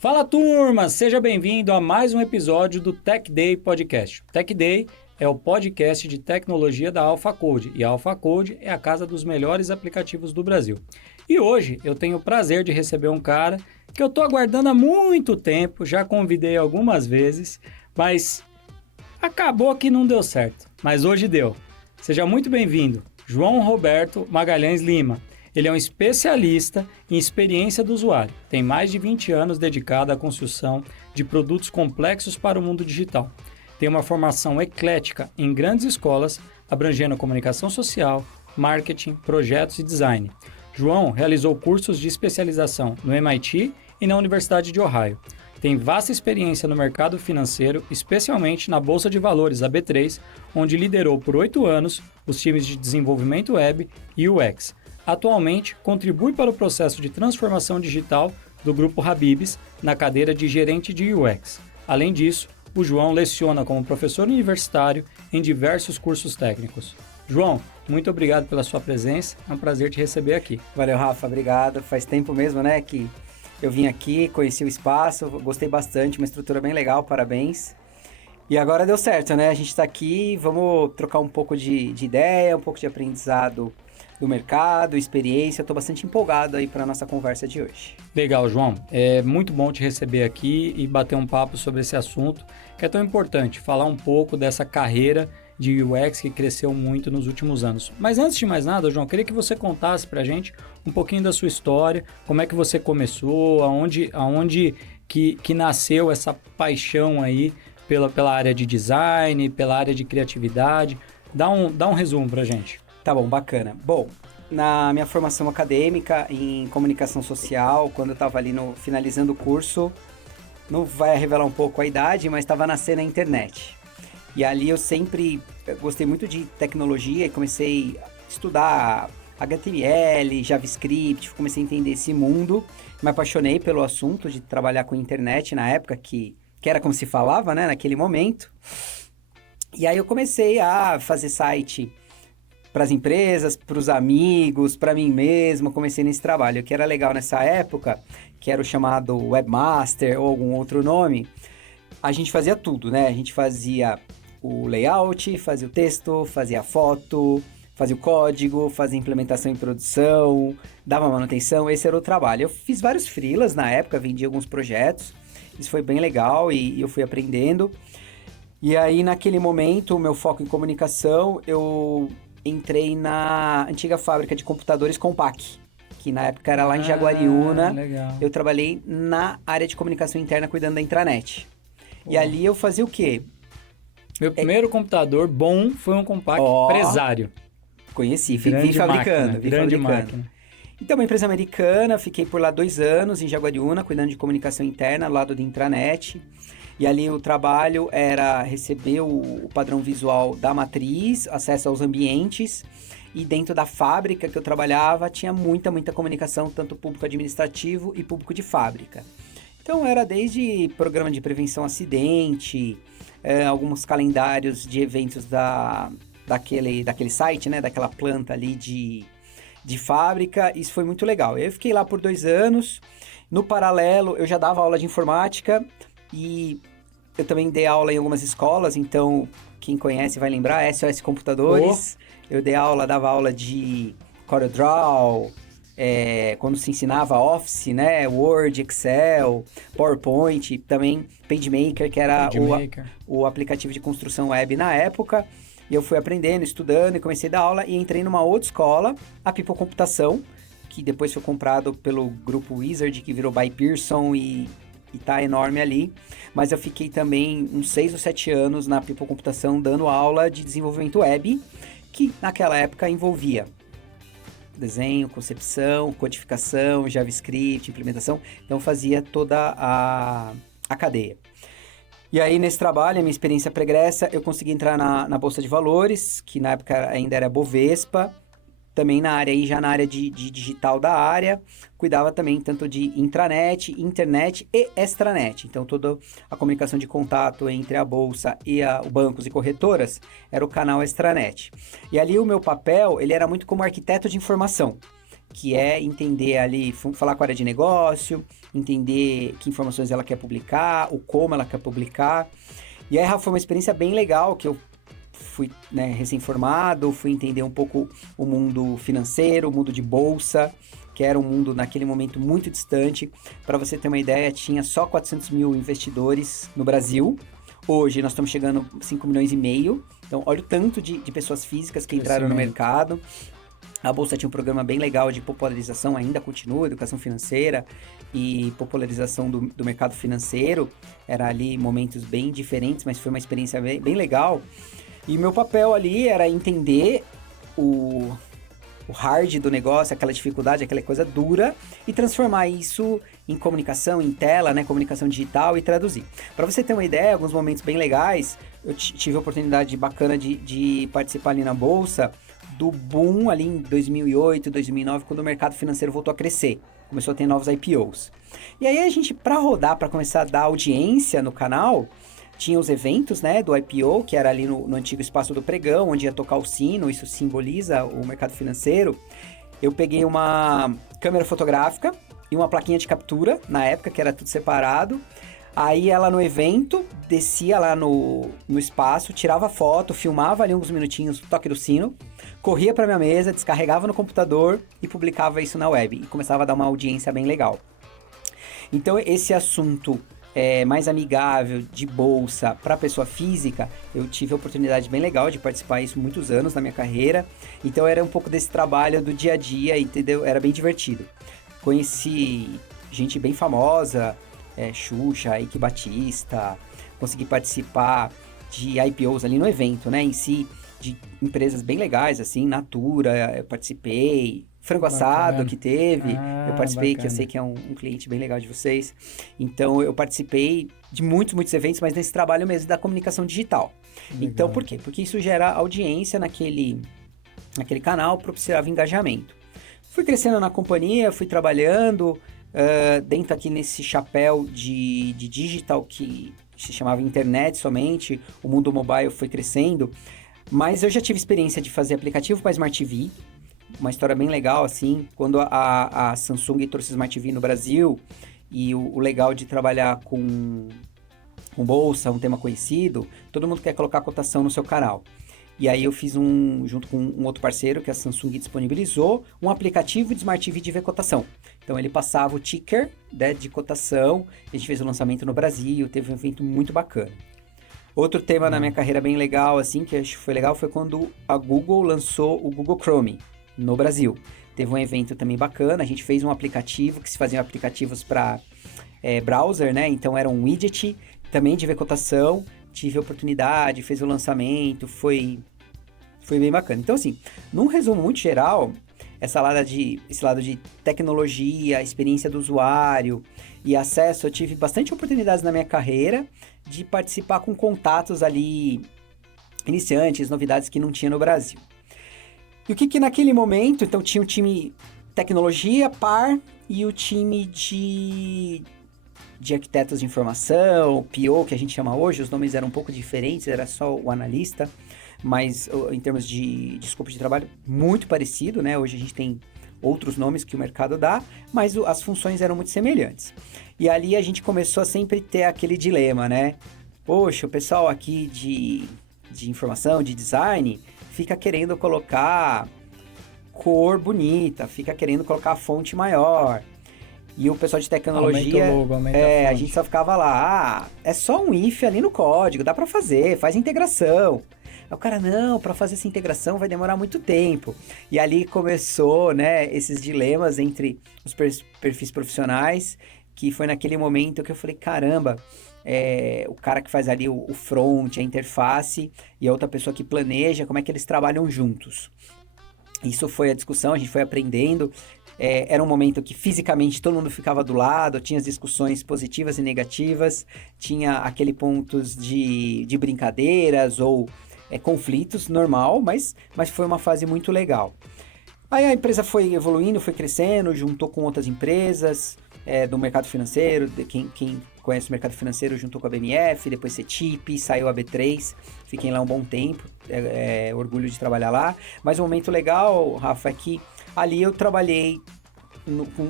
Fala turma, seja bem-vindo a mais um episódio do Tech Day Podcast. Tech Day é o podcast de tecnologia da AlphaCode e a AlphaCode é a casa dos melhores aplicativos do Brasil. E hoje eu tenho o prazer de receber um cara que eu estou aguardando há muito tempo, já convidei algumas vezes, mas acabou que não deu certo. Mas hoje deu. Seja muito bem-vindo, João Roberto Magalhães Lima. Ele é um especialista em experiência do usuário. Tem mais de 20 anos dedicado à construção de produtos complexos para o mundo digital. Tem uma formação eclética em grandes escolas, abrangendo comunicação social, marketing, projetos e design. João realizou cursos de especialização no MIT e na Universidade de Ohio. Tem vasta experiência no mercado financeiro, especialmente na Bolsa de Valores, a B3, onde liderou por 8 anos os times de desenvolvimento web e UX. Atualmente, contribui para o processo de transformação digital do Grupo Habib's na cadeira de gerente de UX. Além disso, o João leciona como professor universitário em diversos cursos técnicos. João, muito obrigado pela sua presença, é um prazer te receber aqui. Valeu, Rafa, obrigado. Faz tempo mesmo, né, que eu vim aqui, conheci o espaço, gostei bastante, uma estrutura bem legal, parabéns. E agora deu certo, né? A gente está aqui, vamos trocar um pouco de ideia, um pouco de aprendizado do mercado, experiência. Estou bastante empolgado aí para a nossa conversa de hoje. Legal, João. É muito bom te receber aqui e bater um papo sobre esse assunto que é tão importante, falar um pouco dessa carreira de UX que cresceu muito nos últimos anos. Mas antes de mais nada, João, queria que você contasse para a gente um pouquinho da sua história, como é que você começou, aonde que nasceu essa paixão aí pela área de design, pela área de criatividade. Dá um resumo para a gente. Tá bom, bacana. Bom, na minha formação acadêmica em comunicação social, quando eu estava ali finalizando o curso, não vai revelar um pouco a idade, mas estava nascendo a internet. E ali eu sempre gostei muito de tecnologia e comecei a estudar HTML, JavaScript, comecei a entender esse mundo. Me apaixonei pelo assunto de trabalhar com internet na época, que era como se falava, né, naquele momento. E aí eu comecei a fazer site para as empresas, para os amigos, para mim mesmo, comecei nesse trabalho. O que era legal nessa época, que era o chamado webmaster ou algum outro nome, a gente fazia tudo, né? A gente fazia o layout, fazia o texto, fazia a foto, fazia o código, fazia a implementação em produção, dava manutenção, esse era o trabalho. Eu fiz vários freelas na época, vendi alguns projetos, isso foi bem legal e eu fui aprendendo. E aí, naquele momento, o meu foco em comunicação, eu entrei na antiga fábrica de computadores Compaq, que na época era lá em Jaguariúna. Legal. Eu trabalhei na área de comunicação interna, cuidando da intranet. Pô. E ali eu fazia o quê? Meu primeiro computador bom foi um Compaq Presário. Conheci, vim fabricando. Máquina. Então, uma empresa americana, fiquei por lá 2 anos em Jaguariúna, cuidando de comunicação interna, ao lado da intranet. E ali o trabalho era receber o padrão visual da matriz, acesso aos ambientes. E dentro da fábrica que eu trabalhava, tinha muita comunicação, tanto público administrativo e público de fábrica. Então, era desde programa de prevenção a acidente, alguns calendários de eventos daquele site, né, daquela planta ali de fábrica. Isso foi muito legal. Eu fiquei lá por 2 anos. No paralelo, eu já dava aula de informática e eu também dei aula em algumas escolas, então quem conhece vai lembrar, SOS Computadores. Eu dava aula de CorelDRAW, quando se ensinava Office, né, Word, Excel, PowerPoint, também PageMaker, que era o aplicativo de construção web na época. E eu fui aprendendo, estudando e comecei a dar aula e entrei numa outra escola, a People Computação, que depois foi comprado pelo grupo Wizard, que virou by Pearson e tá enorme ali. Mas eu fiquei também uns 6 ou 7 anos na People Computação dando aula de desenvolvimento web, que naquela época envolvia desenho, concepção, codificação, JavaScript, implementação. Então fazia toda a cadeia. E aí, nesse trabalho, a minha experiência pregressa, eu consegui entrar na Bolsa de Valores, que na época ainda era Bovespa, também na área, já na área de digital da área, cuidava também tanto de intranet, internet e extranet. Então, toda a comunicação de contato entre a Bolsa e os bancos e corretoras era o canal extranet. E ali o meu papel, ele era muito como arquiteto de informação. que é entender ali, falar com a área de negócio, entender que informações ela quer publicar, o como ela quer publicar. E aí, Rafa, foi uma experiência bem legal, que eu fui, né, recém-formado, fui entender um pouco o mundo financeiro, o mundo de bolsa, que era um mundo naquele momento muito distante. Para você ter uma ideia, tinha só 400 mil investidores no Brasil. Hoje nós estamos chegando a 5 milhões e meio. Então, olha o tanto de pessoas físicas que entraram no mercado. A Bolsa tinha um programa bem legal de popularização, ainda continua, educação financeira e popularização do mercado financeiro. Era ali momentos bem diferentes, mas foi uma experiência bem legal. E meu papel ali era entender o hard do negócio, aquela dificuldade, aquela coisa dura, e transformar isso em comunicação, em tela, né, comunicação digital e traduzir. Para você ter uma ideia, alguns momentos bem legais, eu tive a oportunidade bacana de participar ali na Bolsa, do boom ali em 2008, 2009, quando o mercado financeiro voltou a crescer. Começou a ter novos IPOs. E aí a gente, para rodar, para começar a dar audiência no canal, tinha os eventos, né, do IPO, que era ali no antigo espaço do pregão, onde ia tocar o sino, isso simboliza o mercado financeiro. Eu peguei uma câmera fotográfica e uma plaquinha de captura, na época, que era tudo separado. Aí ela no evento, descia lá no espaço, tirava foto, filmava ali uns minutinhos o toque do sino, corria para minha mesa, descarregava no computador e publicava isso na web. E começava a dar uma audiência bem legal. Então esse assunto mais amigável de bolsa para pessoa física, eu tive a oportunidade bem legal de participar disso muitos anos na minha carreira. Então era um pouco desse trabalho do dia a dia, entendeu? Era bem divertido. Conheci gente bem famosa, Xuxa, Eike Batista, consegui participar de IPOs ali no evento, né, em si, de empresas bem legais, assim, Natura, eu participei, Frango Assado que teve, eu participei, bacana. Que eu sei que é um cliente bem legal de vocês, então eu participei de muitos eventos, mas nesse trabalho mesmo da comunicação digital. Legal. Então, por quê? Porque isso gera audiência naquele canal, propiciava engajamento. Fui crescendo na companhia, fui trabalhando, dentro aqui nesse chapéu de digital que se chamava internet somente, o mundo mobile foi crescendo, mas eu já tive experiência de fazer aplicativo para Smart TV, uma história bem legal assim, quando a Samsung trouxe Smart TV no Brasil, e o legal de trabalhar com bolsa, um tema conhecido, todo mundo quer colocar cotação no seu canal. E aí eu fiz junto com um outro parceiro que a Samsung disponibilizou, um aplicativo de Smart TV de ver cotação. Então ele passava o ticker, né, de cotação, a gente fez o lançamento no Brasil, teve um evento muito bacana. Outro tema na minha carreira bem legal, assim, que eu acho que foi legal, foi quando a Google lançou o Google Chrome no Brasil. Teve um evento também bacana, a gente fez um aplicativo, que se faziam aplicativos para browser, né, então era um widget também de ver cotação, tive a oportunidade, fez o lançamento, foi bem bacana. Então, assim, num resumo muito geral, esse lado de tecnologia, experiência do usuário e acesso, eu tive bastante oportunidades na minha carreira de participar com contatos ali iniciantes, novidades que não tinha no Brasil. E o que naquele momento, então tinha o time tecnologia, par, e o time de arquitetos de informação, PO, que a gente chama hoje, os nomes eram um pouco diferentes, era só o analista, mas em termos de escopo de trabalho, muito parecido, né? Hoje a gente tem outros nomes que o mercado dá, mas as funções eram muito semelhantes. E ali a gente começou a sempre ter aquele dilema, né? Poxa, o pessoal aqui de informação, de design, fica querendo colocar cor bonita, fica querendo colocar fonte maior. E o pessoal de tecnologia, a gente só ficava lá, é só um if ali no código, dá para fazer, faz integração. Aí o cara, não, para fazer essa integração vai demorar muito tempo. E ali começou, né, esses dilemas entre os perfis profissionais, que foi naquele momento que eu falei, caramba, o cara que faz ali o front, a interface, e a outra pessoa que planeja, como é que eles trabalham juntos. Isso foi a discussão, a gente foi aprendendo. Era um momento que fisicamente todo mundo ficava do lado, tinha as discussões positivas e negativas, tinha aquele pontos de brincadeiras ou conflitos, normal, mas foi uma fase muito legal. Aí a empresa foi evoluindo, foi crescendo, juntou com outras empresas do mercado financeiro, quem conhece o mercado financeiro juntou com a BMF, depois CETIP, saiu a B3, fiquei lá um bom tempo, orgulho de trabalhar lá. Mas um momento legal, Rafa, é que Ali eu trabalhei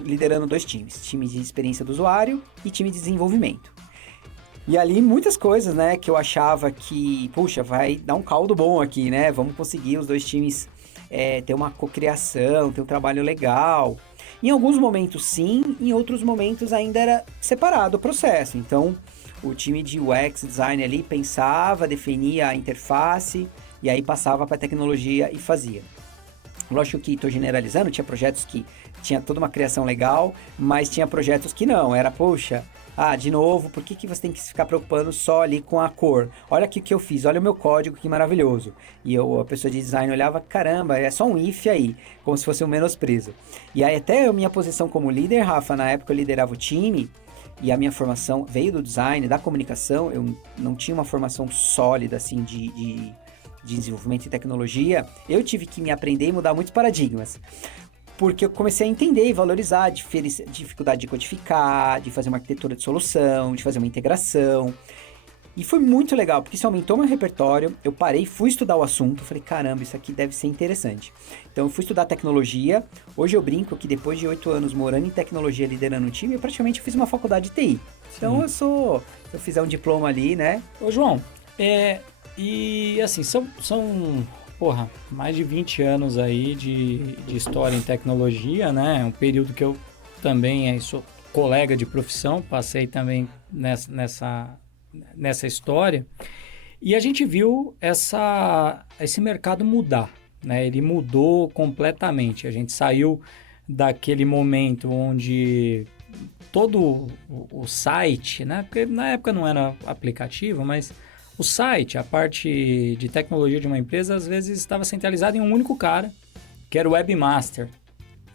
liderando 2 times, time de experiência do usuário e time de desenvolvimento. E ali muitas coisas, né, que eu achava que, puxa, vai dar um caldo bom aqui, né? Vamos conseguir os 2 times ter uma cocriação, ter um trabalho legal. Em alguns momentos sim, em outros momentos ainda era separado o processo. Então, o time de UX design ali pensava, definia a interface e aí passava para a tecnologia e fazia. Lógico que estou generalizando, tinha projetos que tinha toda uma criação legal, mas tinha projetos que não, era, poxa, de novo, por que você tem que ficar preocupando só ali com a cor? Olha aqui o que eu fiz, olha o meu código, que maravilhoso. E a pessoa de design olhava, caramba, é só um if aí, como se fosse um menosprezo. E aí até a minha posição como líder, Rafa, na época eu liderava o time, e a minha formação veio do design, da comunicação, eu não tinha uma formação sólida, assim, de desenvolvimento e tecnologia, eu tive que me aprender e mudar muitos paradigmas. Porque eu comecei a entender e valorizar a dificuldade de codificar, de fazer uma arquitetura de solução, de fazer uma integração. E foi muito legal, porque isso aumentou meu repertório, eu parei, fui estudar o assunto, falei, caramba, isso aqui deve ser interessante. Então eu fui estudar tecnologia, hoje eu brinco que depois de 8 anos morando em tecnologia, liderando um time, eu praticamente fiz uma faculdade de TI. Então se eu fizer um diploma ali, né? Ô João, e assim, são mais de 20 anos aí de história em tecnologia, né? Um período que eu também sou colega de profissão, passei também nessa história. E a gente viu esse mercado mudar, né? Ele mudou completamente. A gente saiu daquele momento onde todo o site, né? Porque na época não era aplicativo, mas o site, a parte de tecnologia de uma empresa, às vezes estava centralizada em um único cara, que era o webmaster.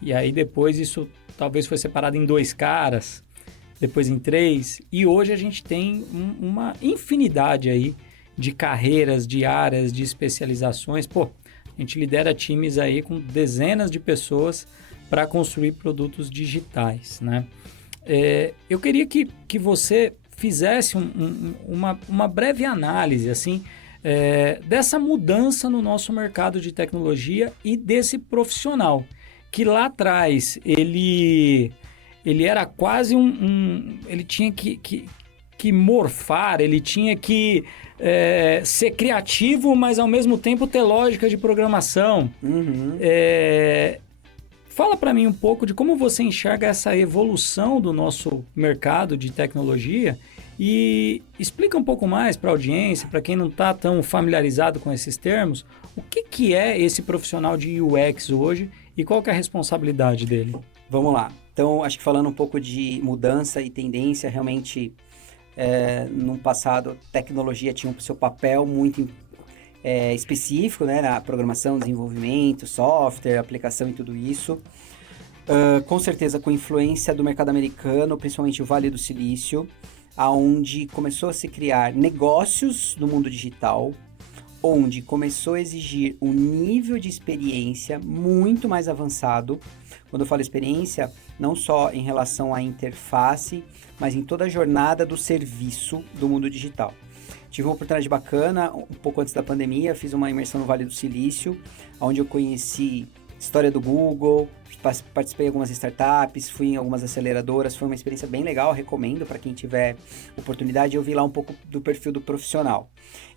E aí depois isso talvez foi separado em 2 caras, depois em 3. E hoje a gente tem uma infinidade aí de carreiras, de áreas, de especializações. Pô, a gente lidera times aí com dezenas de pessoas para construir produtos digitais, né? Eu queria que você fizesse uma breve análise assim, dessa mudança no nosso mercado de tecnologia e desse profissional, que lá atrás ele era quase ele tinha que morfar, ele tinha que ser criativo, mas ao mesmo tempo ter lógica de programação. Uhum. Fala para mim um pouco de como você enxerga essa evolução do nosso mercado de tecnologia e explica um pouco mais para a audiência, para quem não está tão familiarizado com esses termos, o que é esse profissional de UX hoje e qual que é a responsabilidade dele? Vamos lá. Então, acho que falando um pouco de mudança e tendência, realmente, no passado, a tecnologia tinha o seu papel muito específico, né, na programação, desenvolvimento, software, aplicação e tudo isso. Com certeza com influência do mercado americano, principalmente o Vale do Silício, aonde começou a se criar negócios no mundo digital, onde começou a exigir um nível de experiência muito mais avançado. Quando eu falo experiência, não só em relação à interface, mas em toda a jornada do serviço do mundo digital. Tive uma oportunidade bacana, um pouco antes da pandemia, fiz uma imersão no Vale do Silício, onde eu conheci história do Google, participei de algumas startups, fui em algumas aceleradoras, foi uma experiência bem legal, recomendo para quem tiver oportunidade. Eu vi lá um pouco do perfil do profissional.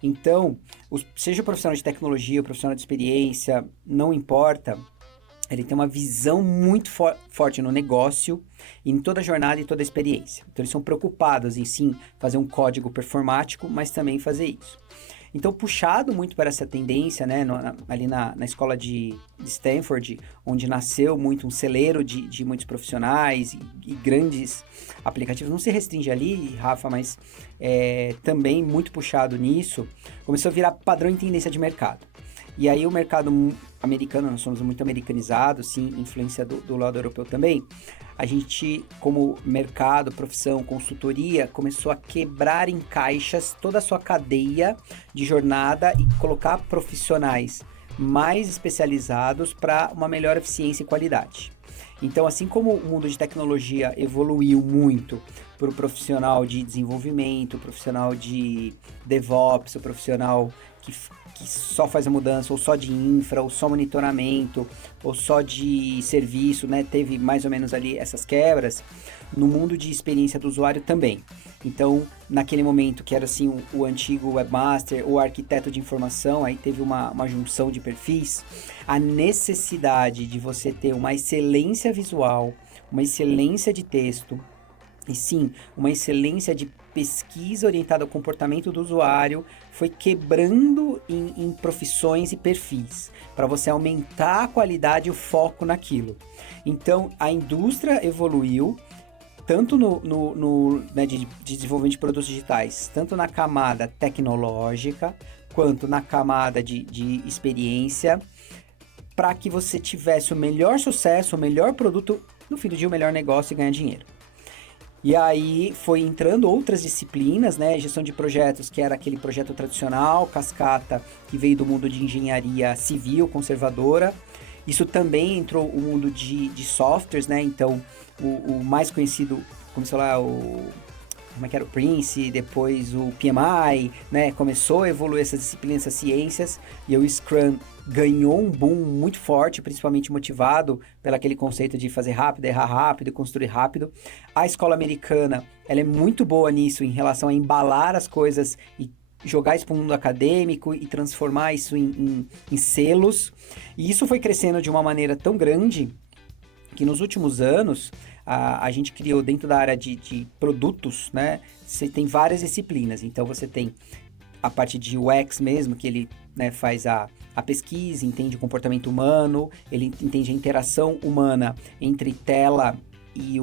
Então, seja o profissional de tecnologia, o profissional de experiência, não importa, ele tem uma visão muito forte no negócio, em toda a jornada e toda a experiência. Então, eles são preocupados em, sim, fazer um código performático, mas também fazer isso. Então, puxado muito para essa tendência, né, ali na escola de Stanford, onde nasceu muito um celeiro de muitos profissionais e grandes aplicativos, não se restringe ali, Rafa, mas também muito puxado nisso, começou a virar padrão e tendência de mercado. E aí o mercado americano, nós somos muito americanizados, sim, influência do lado europeu também, a gente, como mercado, profissão, consultoria, começou a quebrar em caixas toda a sua cadeia de jornada e colocar profissionais mais especializados para uma melhor eficiência e qualidade. Então, assim como o mundo de tecnologia evoluiu muito para o profissional de desenvolvimento, o profissional de DevOps, o profissional que só faz a mudança, ou só de infra, ou só monitoramento, ou só de serviço, né? Teve mais ou menos ali essas quebras. No mundo de experiência do usuário também. Então, naquele momento que era assim o antigo webmaster, o arquiteto de informação, aí teve uma junção de perfis, a necessidade de você ter uma excelência visual, uma excelência de texto, e sim, uma excelência de pesquisa orientada ao comportamento do usuário, foi quebrando em profissões e perfis, para você aumentar a qualidade e o foco naquilo. Então, a indústria evoluiu, tanto né, de desenvolvimento de produtos digitais, tanto na camada tecnológica, quanto na camada de experiência, para que você tivesse o melhor sucesso, o melhor produto, no fim do dia o melhor negócio e ganhar dinheiro. E aí foi entrando outras disciplinas, né? Gestão de projetos, que era aquele projeto tradicional, cascata, que veio do mundo de engenharia civil, conservadora. Isso também entrou o mundo de softwares, né? Então, o mais conhecido, começou lá como é que era? O Prince, depois o PMI, né? Começou a evoluir essas disciplinas, essas ciências, e o Scrum ganhou um boom muito forte, principalmente motivado pelo aquele conceito de fazer rápido, errar rápido, construir rápido. A escola americana, ela é muito boa nisso, em relação a embalar as coisas e jogar isso para o mundo acadêmico e transformar isso em selos. E isso foi crescendo de uma maneira tão grande que nos últimos anos a gente criou dentro da área de produtos, né? Você tem várias disciplinas. Então você tem a parte de UX mesmo, que ele, né, faz a pesquisa, entende o comportamento humano, ele entende a interação humana entre tela e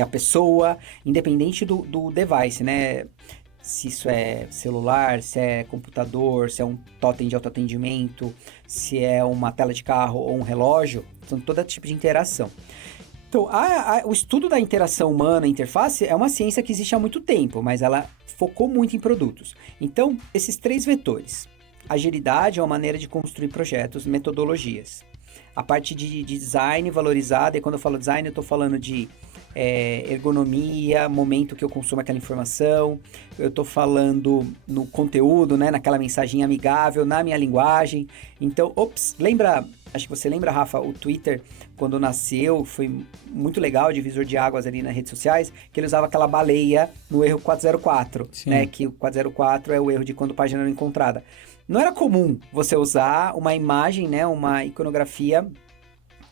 a pessoa, independente do device, né? Se isso é celular, se é computador, se é um totem de autoatendimento, se é uma tela de carro ou um relógio, são todo tipo de interação. Então, o estudo da interação humana, interface, é uma ciência que existe há muito tempo, mas ela focou muito em produtos. Então, esses 3 vetores. Agilidade é uma maneira de construir projetos, metodologias. A parte de design valorizada, e quando eu falo design, eu estou falando de ergonomia, momento que eu consumo aquela informação, eu estou falando no conteúdo, né, naquela mensagem amigável, na minha linguagem. Então, lembra, acho que você lembra, Rafa, o Twitter, quando nasceu, foi muito legal, divisor de águas ali nas redes sociais, que ele usava aquela baleia no erro 404, né, que o 404 é o erro de quando página não é encontrada. Não era comum você usar uma imagem, né, uma iconografia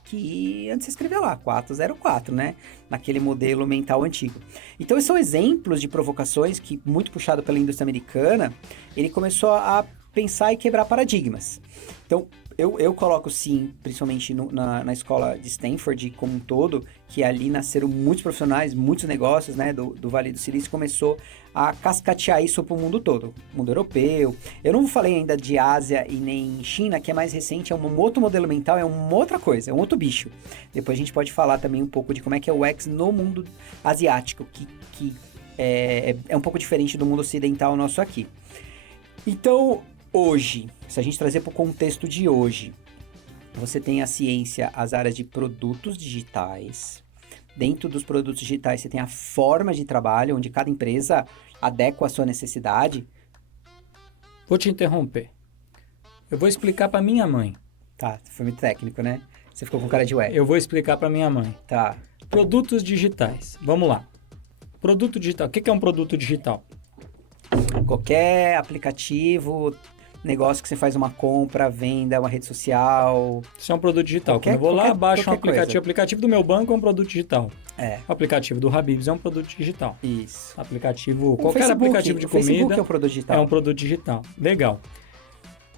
que antes você escrevia lá, 404, né? Naquele modelo mental antigo. Então, esses são exemplos de provocações que, muito puxado pela indústria americana, ele começou a pensar e quebrar paradigmas. Então, eu coloco sim, principalmente na escola de Stanford como um todo, que ali nasceram muitos profissionais, muitos negócios, né, do Vale do Silício, começou a cascatear isso para o mundo todo, mundo europeu. Eu não falei ainda de Ásia e nem China, que é mais recente, é um outro modelo mental, é uma outra coisa, é um outro bicho. Depois a gente pode falar também um pouco de como é que é o UX no mundo asiático, que é um pouco diferente do mundo ocidental nosso aqui. Então, hoje, se a gente trazer para o contexto de hoje, você tem a ciência, as áreas de produtos digitais. Dentro dos produtos digitais, você tem a forma de trabalho, onde cada empresa adequa a sua necessidade. Vou te interromper. Eu vou explicar para minha mãe. Tá, foi muito técnico, né? Você ficou com cara de ué. Eu vou explicar para minha mãe. Tá. Produtos digitais. Vamos lá. Produto digital. O que é um produto digital? Qualquer aplicativo, negócio que você faz uma compra, venda, uma rede social. Isso é um produto digital. Quando eu vou lá, baixo um aplicativo. O aplicativo do meu banco é um produto digital. O aplicativo do Habib's é um produto digital. Isso. Qualquer aplicativo de comida Facebook é um produto digital. É um produto digital. Legal.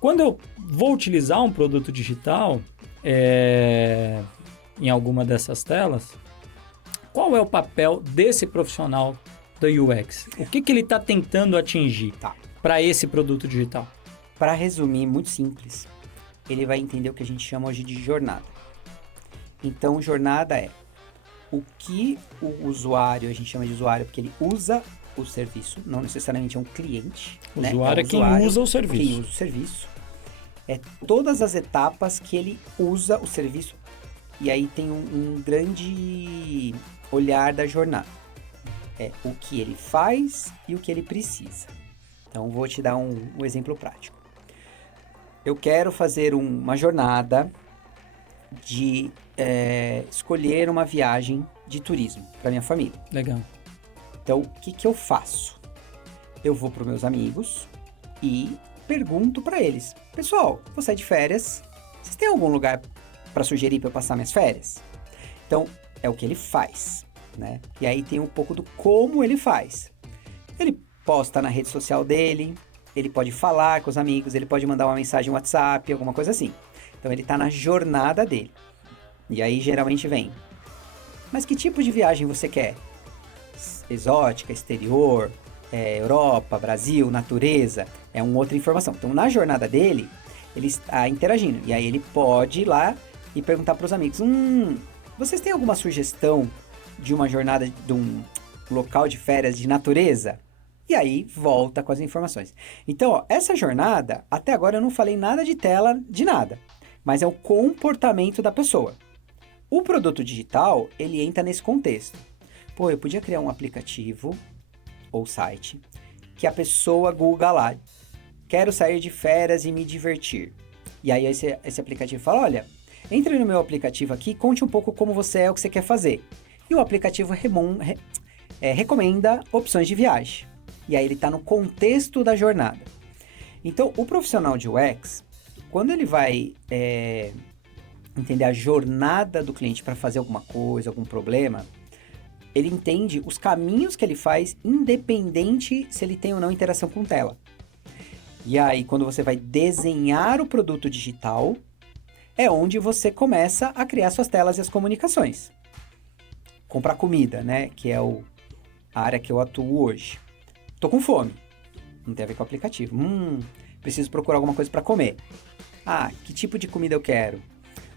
Quando eu vou utilizar um produto digital em alguma dessas telas, qual é o papel desse profissional do UX? O que ele está tentando atingir para esse produto digital? Para resumir, muito simples, ele vai entender o que a gente chama hoje de jornada. Então, jornada é o que o usuário, a gente chama de usuário porque ele usa o serviço, não necessariamente é um cliente. O usuário é quem usa o serviço. Quem usa o serviço. É todas as etapas que ele usa o serviço. E aí tem um grande olhar da jornada. É o que ele faz e o que ele precisa. Então, vou te dar um exemplo prático. Eu quero fazer uma jornada de escolher uma viagem de turismo para minha família. Legal. Então, o que eu faço? Eu vou para os meus amigos e pergunto para eles: pessoal, vou sair de férias, vocês têm algum lugar para sugerir para eu passar minhas férias? Então, é o que ele faz, né? E aí tem um pouco do como ele faz. Ele posta na rede social dele, ele pode falar com os amigos, ele pode mandar uma mensagem no WhatsApp, alguma coisa assim. Então, ele está na jornada dele. E aí, geralmente vem: mas que tipo de viagem você quer? Exótica, exterior, Europa, Brasil, natureza? É uma outra informação. Então, na jornada dele, ele está interagindo. E aí, ele pode ir lá e perguntar para os amigos: vocês têm alguma sugestão de uma jornada, de um local de férias de natureza? E aí, volta com as informações. Então, ó, essa jornada, até agora eu não falei nada de tela, de nada. Mas é o comportamento da pessoa. O produto digital, ele entra nesse contexto. Pô, eu podia criar um aplicativo ou site que a pessoa google lá: quero sair de férias e me divertir. E aí esse aplicativo fala: olha, entre no meu aplicativo aqui, conte um pouco como você é, o que você quer fazer. E o aplicativo recomenda opções de viagem. E aí ele está no contexto da jornada. Então, o profissional de UX, quando ele vai entender a jornada do cliente para fazer alguma coisa, algum problema, ele entende os caminhos que ele faz, independente se ele tem ou não interação com tela. E aí, quando você vai desenhar o produto digital, é onde você começa a criar suas telas e as comunicações. Comprar comida, né? Que é a área que eu atuo hoje. Tô com fome. Não tem a ver com o aplicativo. Preciso procurar alguma coisa para comer. Que tipo de comida eu quero?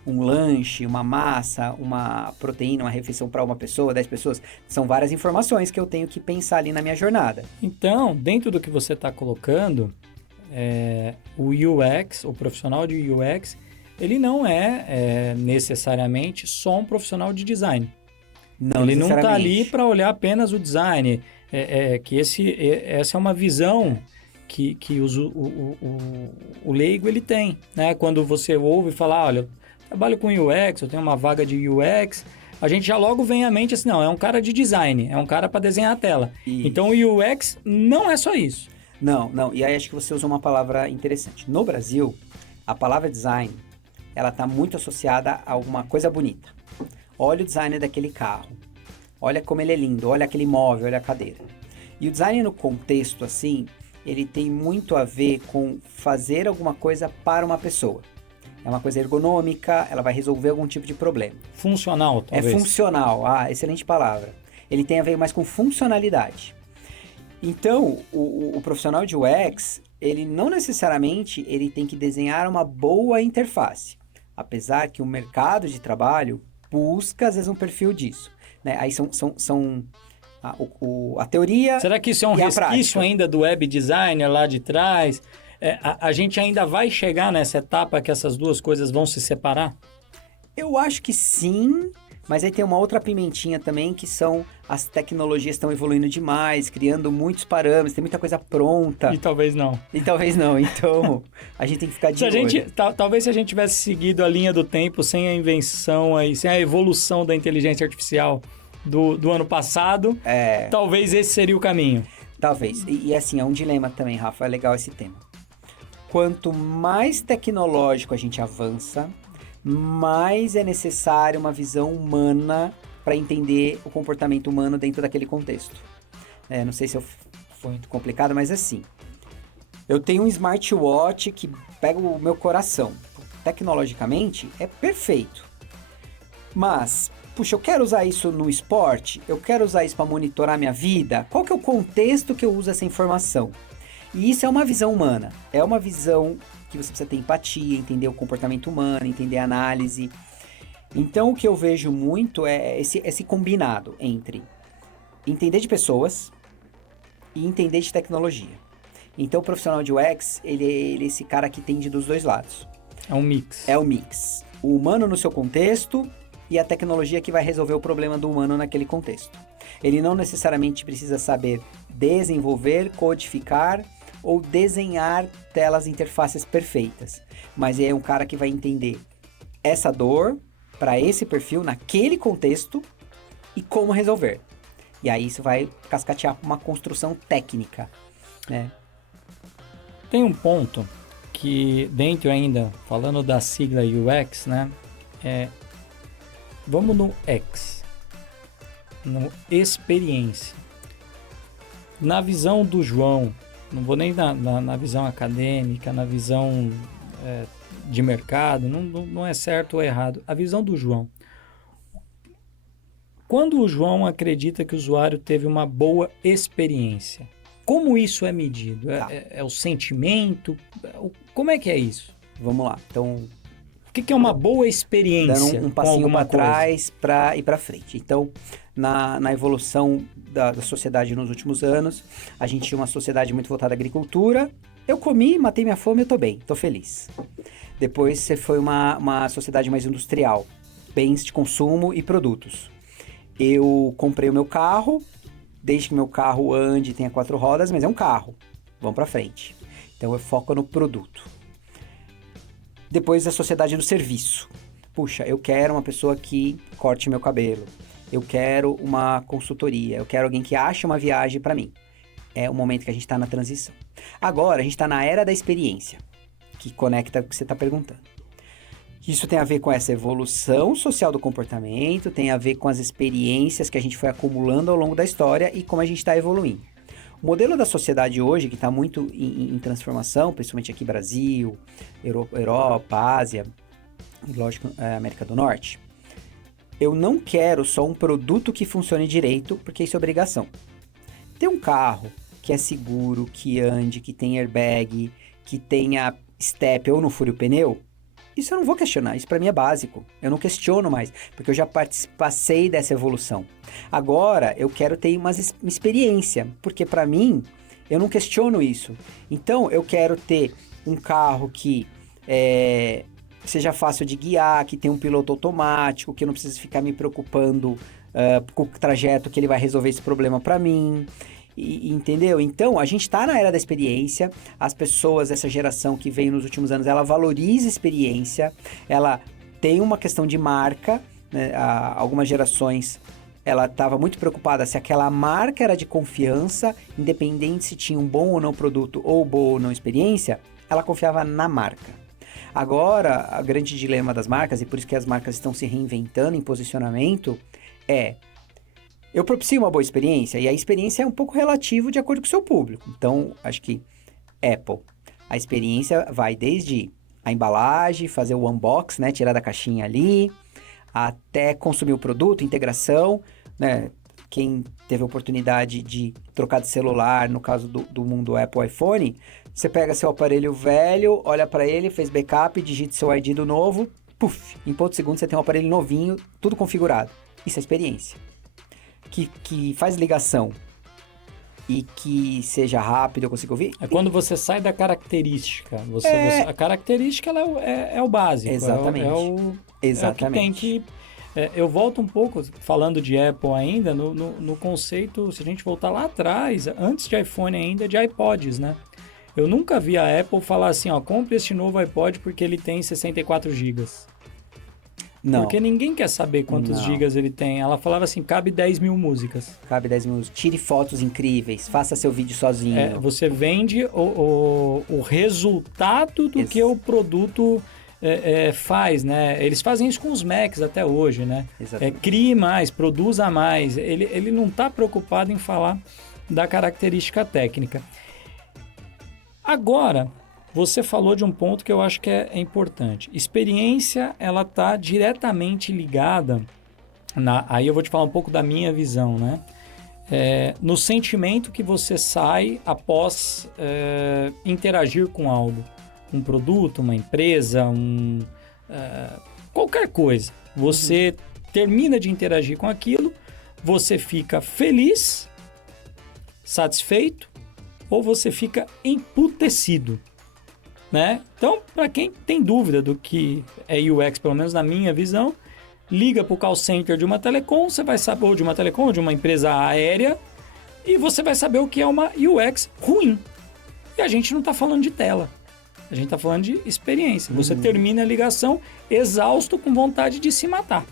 Um lanche, uma massa, uma proteína, uma refeição para uma pessoa, 10 pessoas. São várias informações que eu tenho que pensar ali na minha jornada. Então, dentro do que você está colocando, o UX, o profissional de UX, ele não é necessariamente só um profissional de design. Ele não está ali para olhar apenas o design. Essa é uma visão que o leigo ele tem, né? Quando você ouve falar: olha, trabalho com UX, eu tenho uma vaga de UX, a gente já logo vem à mente assim: não, é um cara de design, é um cara para desenhar a tela. Isso. Então o UX não é só isso. Não. E aí acho que você usou uma palavra interessante. No Brasil, a palavra design, ela está muito associada a alguma coisa bonita. Olha o design daquele carro. Olha como ele é lindo. Olha aquele móvel, olha a cadeira. E o design no contexto, assim, ele tem muito a ver com fazer alguma coisa para uma pessoa. É uma coisa ergonômica, ela vai resolver algum tipo de problema. Funcional, talvez. É funcional, excelente palavra. Ele tem a ver mais com funcionalidade. Então, o profissional de UX, ele não necessariamente ele tem que desenhar uma boa interface. Apesar que o mercado de trabalho busca, às vezes, um perfil disso. Né? Aí são a teoria. Será que isso é um resquício ainda do web designer lá de trás? A gente ainda vai chegar nessa etapa que essas duas coisas vão se separar? Eu acho que sim, mas aí tem uma outra pimentinha também, que são as tecnologias estão evoluindo demais, criando muitos parâmetros, tem muita coisa pronta. E talvez não. Então a gente tem que ficar de olho. Talvez se a gente tivesse seguido a linha do tempo sem a invenção, sem a evolução da inteligência artificial do ano passado, talvez esse seria o caminho. Talvez. E assim, é um dilema também, Rafa, é legal esse tema. Quanto mais tecnológico a gente avança, mais é necessário uma visão humana para entender o comportamento humano dentro daquele contexto. Não sei se foi muito complicado, mas assim, eu tenho um smartwatch que pega o meu coração. Tecnologicamente, é perfeito. Mas, puxa, eu quero usar isso no esporte, eu quero usar isso para monitorar minha vida. Qual que é o contexto que eu uso essa informação? E isso é uma visão humana, é uma visão que você precisa ter empatia, entender o comportamento humano, entender a análise. Então, o que eu vejo muito é esse combinado entre entender de pessoas e entender de tecnologia. Então, o profissional de UX, ele é esse cara que tem dos dois lados. É um mix. É o mix. O humano no seu contexto e a tecnologia que vai resolver o problema do humano naquele contexto. Ele não necessariamente precisa saber desenvolver, codificar ou desenhar telas interfaces perfeitas. Mas é um cara que vai entender essa dor para esse perfil, naquele contexto, e como resolver. E aí isso vai cascatear para uma construção técnica, né? Tem um ponto que, dentro ainda, falando da sigla UX, né? Vamos no X, no experiência. Na visão do João, não vou nem na visão acadêmica, na visão de mercado, não é certo ou errado. A visão do João. Quando o João acredita que o usuário teve uma boa experiência, como isso é medido? Tá. É o sentimento? Como é que é isso? Vamos lá. Então, O que é uma boa experiência? dando um com passinho alguma para coisa? trás para ir para frente. Então, na evolução da sociedade nos últimos anos, a gente tinha uma sociedade muito voltada à agricultura. Eu comi, matei minha fome, eu tô bem, tô feliz. Depois você foi uma sociedade mais industrial, bens de consumo e produtos. Eu comprei o meu carro, desde que meu carro ande e tenha 4 rodas, mas é um carro. Vamos para frente. Então eu foco no produto. Depois a sociedade do serviço. Puxa, eu quero uma pessoa que corte meu cabelo. Eu quero uma consultoria. Eu quero alguém que ache uma viagem para mim. É o momento que a gente está na transição. Agora a gente está na era da experiência, que conecta com o que você está perguntando. Isso tem a ver com essa evolução social do comportamento, tem a ver com as experiências que a gente foi acumulando ao longo da história e como a gente está evoluindo. O modelo da sociedade hoje, que está muito em transformação, principalmente aqui Brasil, Europa, Ásia, e lógico, América do Norte, eu não quero só um produto que funcione direito, porque isso é obrigação. Ter um carro que é seguro, que ande, que tenha airbag, que tenha step ou não fure o pneu, isso eu não vou questionar, isso para mim é básico. Eu não questiono mais, porque eu já passei dessa evolução. Agora, eu quero ter uma experiência, porque para mim, eu não questiono isso. Então, eu quero ter um carro que seja fácil de guiar, que tenha um piloto automático, que eu não precise ficar me preocupando com o trajeto que ele vai resolver esse problema para mim. Entendeu? Então, a gente está na era da experiência, as pessoas dessa geração que veio nos últimos anos, ela valoriza a experiência, ela tem uma questão de marca, né? Algumas gerações, ela estava muito preocupada se aquela marca era de confiança, independente se tinha um bom ou não produto ou boa ou não experiência, ela confiava na marca. Agora, o grande dilema das marcas, e por isso que as marcas estão se reinventando em posicionamento, eu propicio uma boa experiência, e a experiência é um pouco relativo de acordo com o seu público. Então, acho que Apple, a experiência vai desde a embalagem, fazer o unbox, né, tirar da caixinha ali, até consumir o produto, integração, né? Quem teve a oportunidade de trocar de celular, no caso do mundo Apple iPhone, você pega seu aparelho velho, olha para ele, fez backup, digita seu ID do novo, puf, em poucos segundos você tem um aparelho novinho, tudo configurado. Isso é experiência. Que faz ligação e que seja rápido, eu consigo ouvir? É quando você sai da característica. A característica ela é o básico. Exatamente. Exatamente. É o que tem que... eu volto um pouco, falando de Apple ainda, no conceito, se a gente voltar lá atrás, antes de iPhone ainda, de iPods, né? Eu nunca vi a Apple falar assim, compre este novo iPod porque ele tem 64 GB. Não. Porque ninguém quer saber quantos gigas ele tem. Ela falava assim, cabe 10 mil músicas. Cabe 10 mil. Tire fotos incríveis. Faça seu vídeo sozinho. Você vende o resultado do que o produto faz, né? Eles fazem isso com os Macs até hoje, né? Crie mais, produza mais. Ele não está preocupado em falar da característica técnica. Agora... Você falou de um ponto que eu acho que é importante. Experiência, ela está diretamente ligada, aí eu vou te falar um pouco da minha visão, né? No sentimento que você sai após interagir com algo. Um produto, uma empresa, qualquer coisa. Você termina de interagir com aquilo, você fica feliz, satisfeito, ou você fica emputecido. Né? Então, para quem tem dúvida do que é UX, pelo menos na minha visão, liga para o call center de uma telecom, você vai saber, ou de uma telecom, ou de uma empresa aérea, e você vai saber o que é uma UX ruim. E a gente não está falando de tela, a gente está falando de experiência. Você termina a ligação exausto, com vontade de se matar.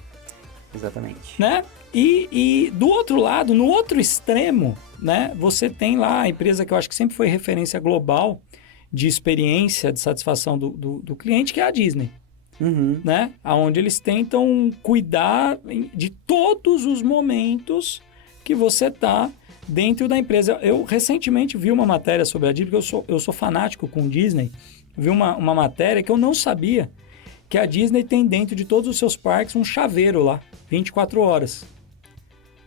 Exatamente. Né? E do outro lado, no outro extremo, né, você tem lá a empresa que eu acho que sempre foi referência global de experiência, de satisfação do cliente, que é a Disney. Né? Onde eles tentam cuidar de todos os momentos que você está dentro da empresa. Eu recentemente vi uma matéria sobre a Disney, porque eu sou fanático com Disney. Vi uma matéria que eu não sabia, que a Disney tem dentro de todos os seus parques um chaveiro lá, 24 horas.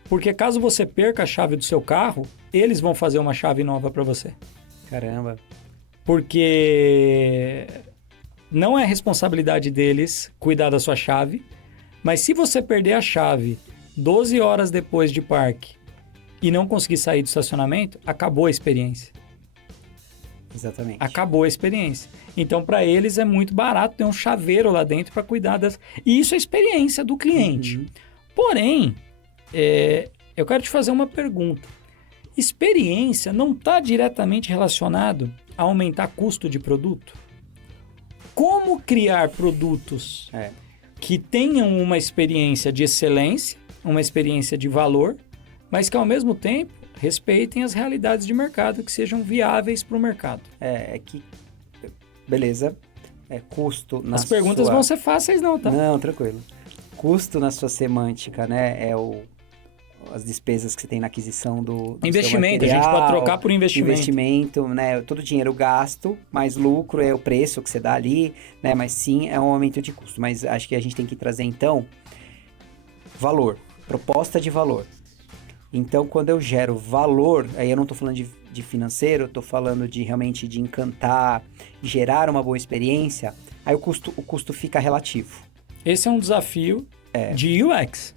Porque caso você perca a chave do seu carro, eles vão fazer uma chave nova para você. Caramba. Porque não é responsabilidade deles cuidar da sua chave, mas se você perder a chave 12 horas depois de parque e não conseguir sair do estacionamento, acabou a experiência. Exatamente. Acabou a experiência. Então, para eles é muito barato ter um chaveiro lá dentro para cuidar das... E isso é a experiência do cliente. Porém, eu quero te fazer uma pergunta. Experiência não está diretamente relacionado a aumentar custo de produto? Como criar produtos que tenham uma experiência de excelência, uma experiência de valor, mas que ao mesmo tempo respeitem as realidades de mercado, que sejam viáveis para o mercado? Beleza. Custo na As perguntas vão ser fáceis não, tá? Não, tranquilo. Custo na sua semântica, né? As despesas que você tem na aquisição do investimento, seu material, a gente pode trocar por investimento. Investimento, né? Todo dinheiro gasto, mais lucro é o preço que você dá ali, né? Mas sim, é um aumento de custo. Mas acho que a gente tem que trazer, então, valor, proposta de valor. Então, quando eu gero valor, aí eu não estou falando de financeiro, eu estou falando de realmente de encantar, gerar uma boa experiência, aí o custo fica relativo. Esse é um desafio de UX.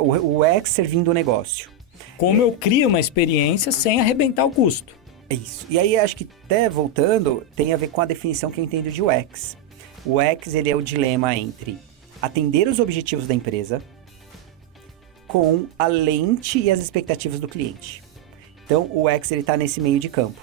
O UX servindo o negócio. Como eu crio uma experiência sem arrebentar o custo. É isso. E aí, acho que até voltando, tem a ver com a definição que eu entendo de UX. O UX, ele é o dilema entre atender os objetivos da empresa com a lente e as expectativas do cliente. Então, o UX, ele tá nesse meio de campo.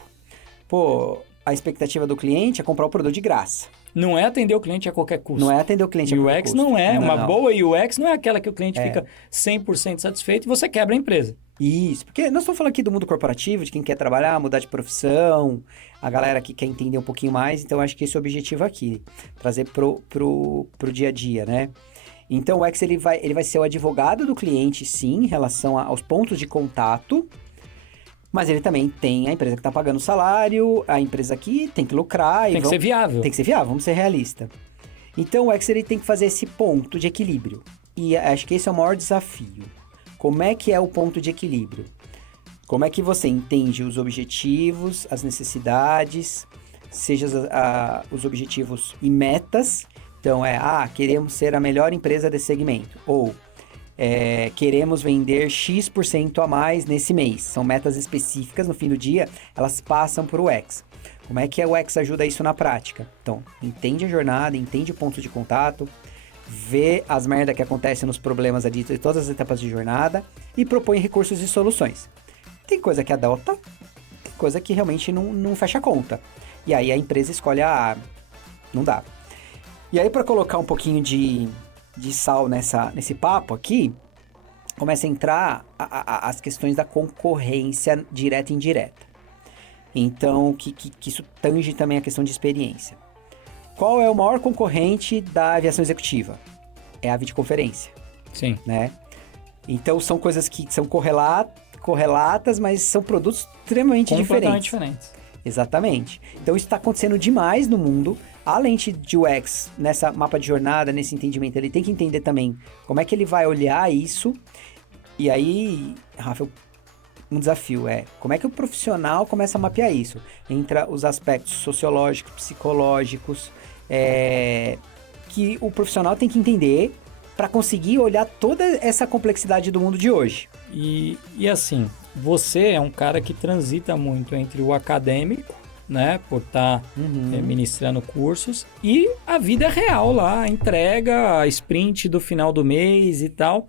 A expectativa do cliente é comprar o produto de graça. Não é atender o cliente a qualquer custo. Não é atender o cliente a qualquer custo. UX não é. Uma boa UX não é aquela que o cliente fica 100% satisfeito e você quebra a empresa. Isso, porque nós estamos falando aqui do mundo corporativo, de quem quer trabalhar, mudar de profissão, a galera que quer entender um pouquinho mais, então acho que esse é o objetivo aqui, trazer pro dia a dia, né? Então o UX ele vai ser o advogado do cliente, sim, em relação aos pontos de contato, mas ele também tem a empresa que está pagando o salário, a empresa que tem que lucrar. Tem que ser viável. Tem que ser viável, vamos ser realistas. Então o UX ele tem que fazer esse ponto de equilíbrio. E acho que esse é o maior desafio. Como é que é o ponto de equilíbrio? Como é que você entende os objetivos, as necessidades, seja os objetivos e metas. Então queremos ser a melhor empresa desse segmento. Ou queremos vender X% a mais nesse mês. São metas específicas, no fim do dia, elas passam por UX. Como é que a UX ajuda isso na prática? Então, entende a jornada, entende o ponto de contato, vê as merdas que acontecem nos problemas ali de todas as etapas de jornada e propõe recursos e soluções. Tem coisa que adota, tem coisa que realmente não fecha a conta. E aí a empresa escolhe, não dá. E aí, para colocar um pouquinho de sal nesse papo aqui, começa a entrar as questões da concorrência direta e indireta. Então, que isso tange também a questão de experiência. Qual é o maior concorrente da aviação executiva? É a videoconferência. Sim. Né? Então, são coisas que são correlatas, mas são produtos extremamente diferentes. Exatamente. Então, isso está acontecendo demais no mundo. A lente de UX, nessa mapa de jornada, nesse entendimento, ele tem que entender também como é que ele vai olhar isso. E aí, Rafa, um desafio como é que o profissional começa a mapear isso? Entra os aspectos sociológicos, psicológicos, que o profissional tem que entender para conseguir olhar toda essa complexidade do mundo de hoje. E assim, você é um cara que transita muito entre o acadêmico né? Por estar ministrando cursos. E a vida real lá, a entrega, a sprint do final do mês e tal.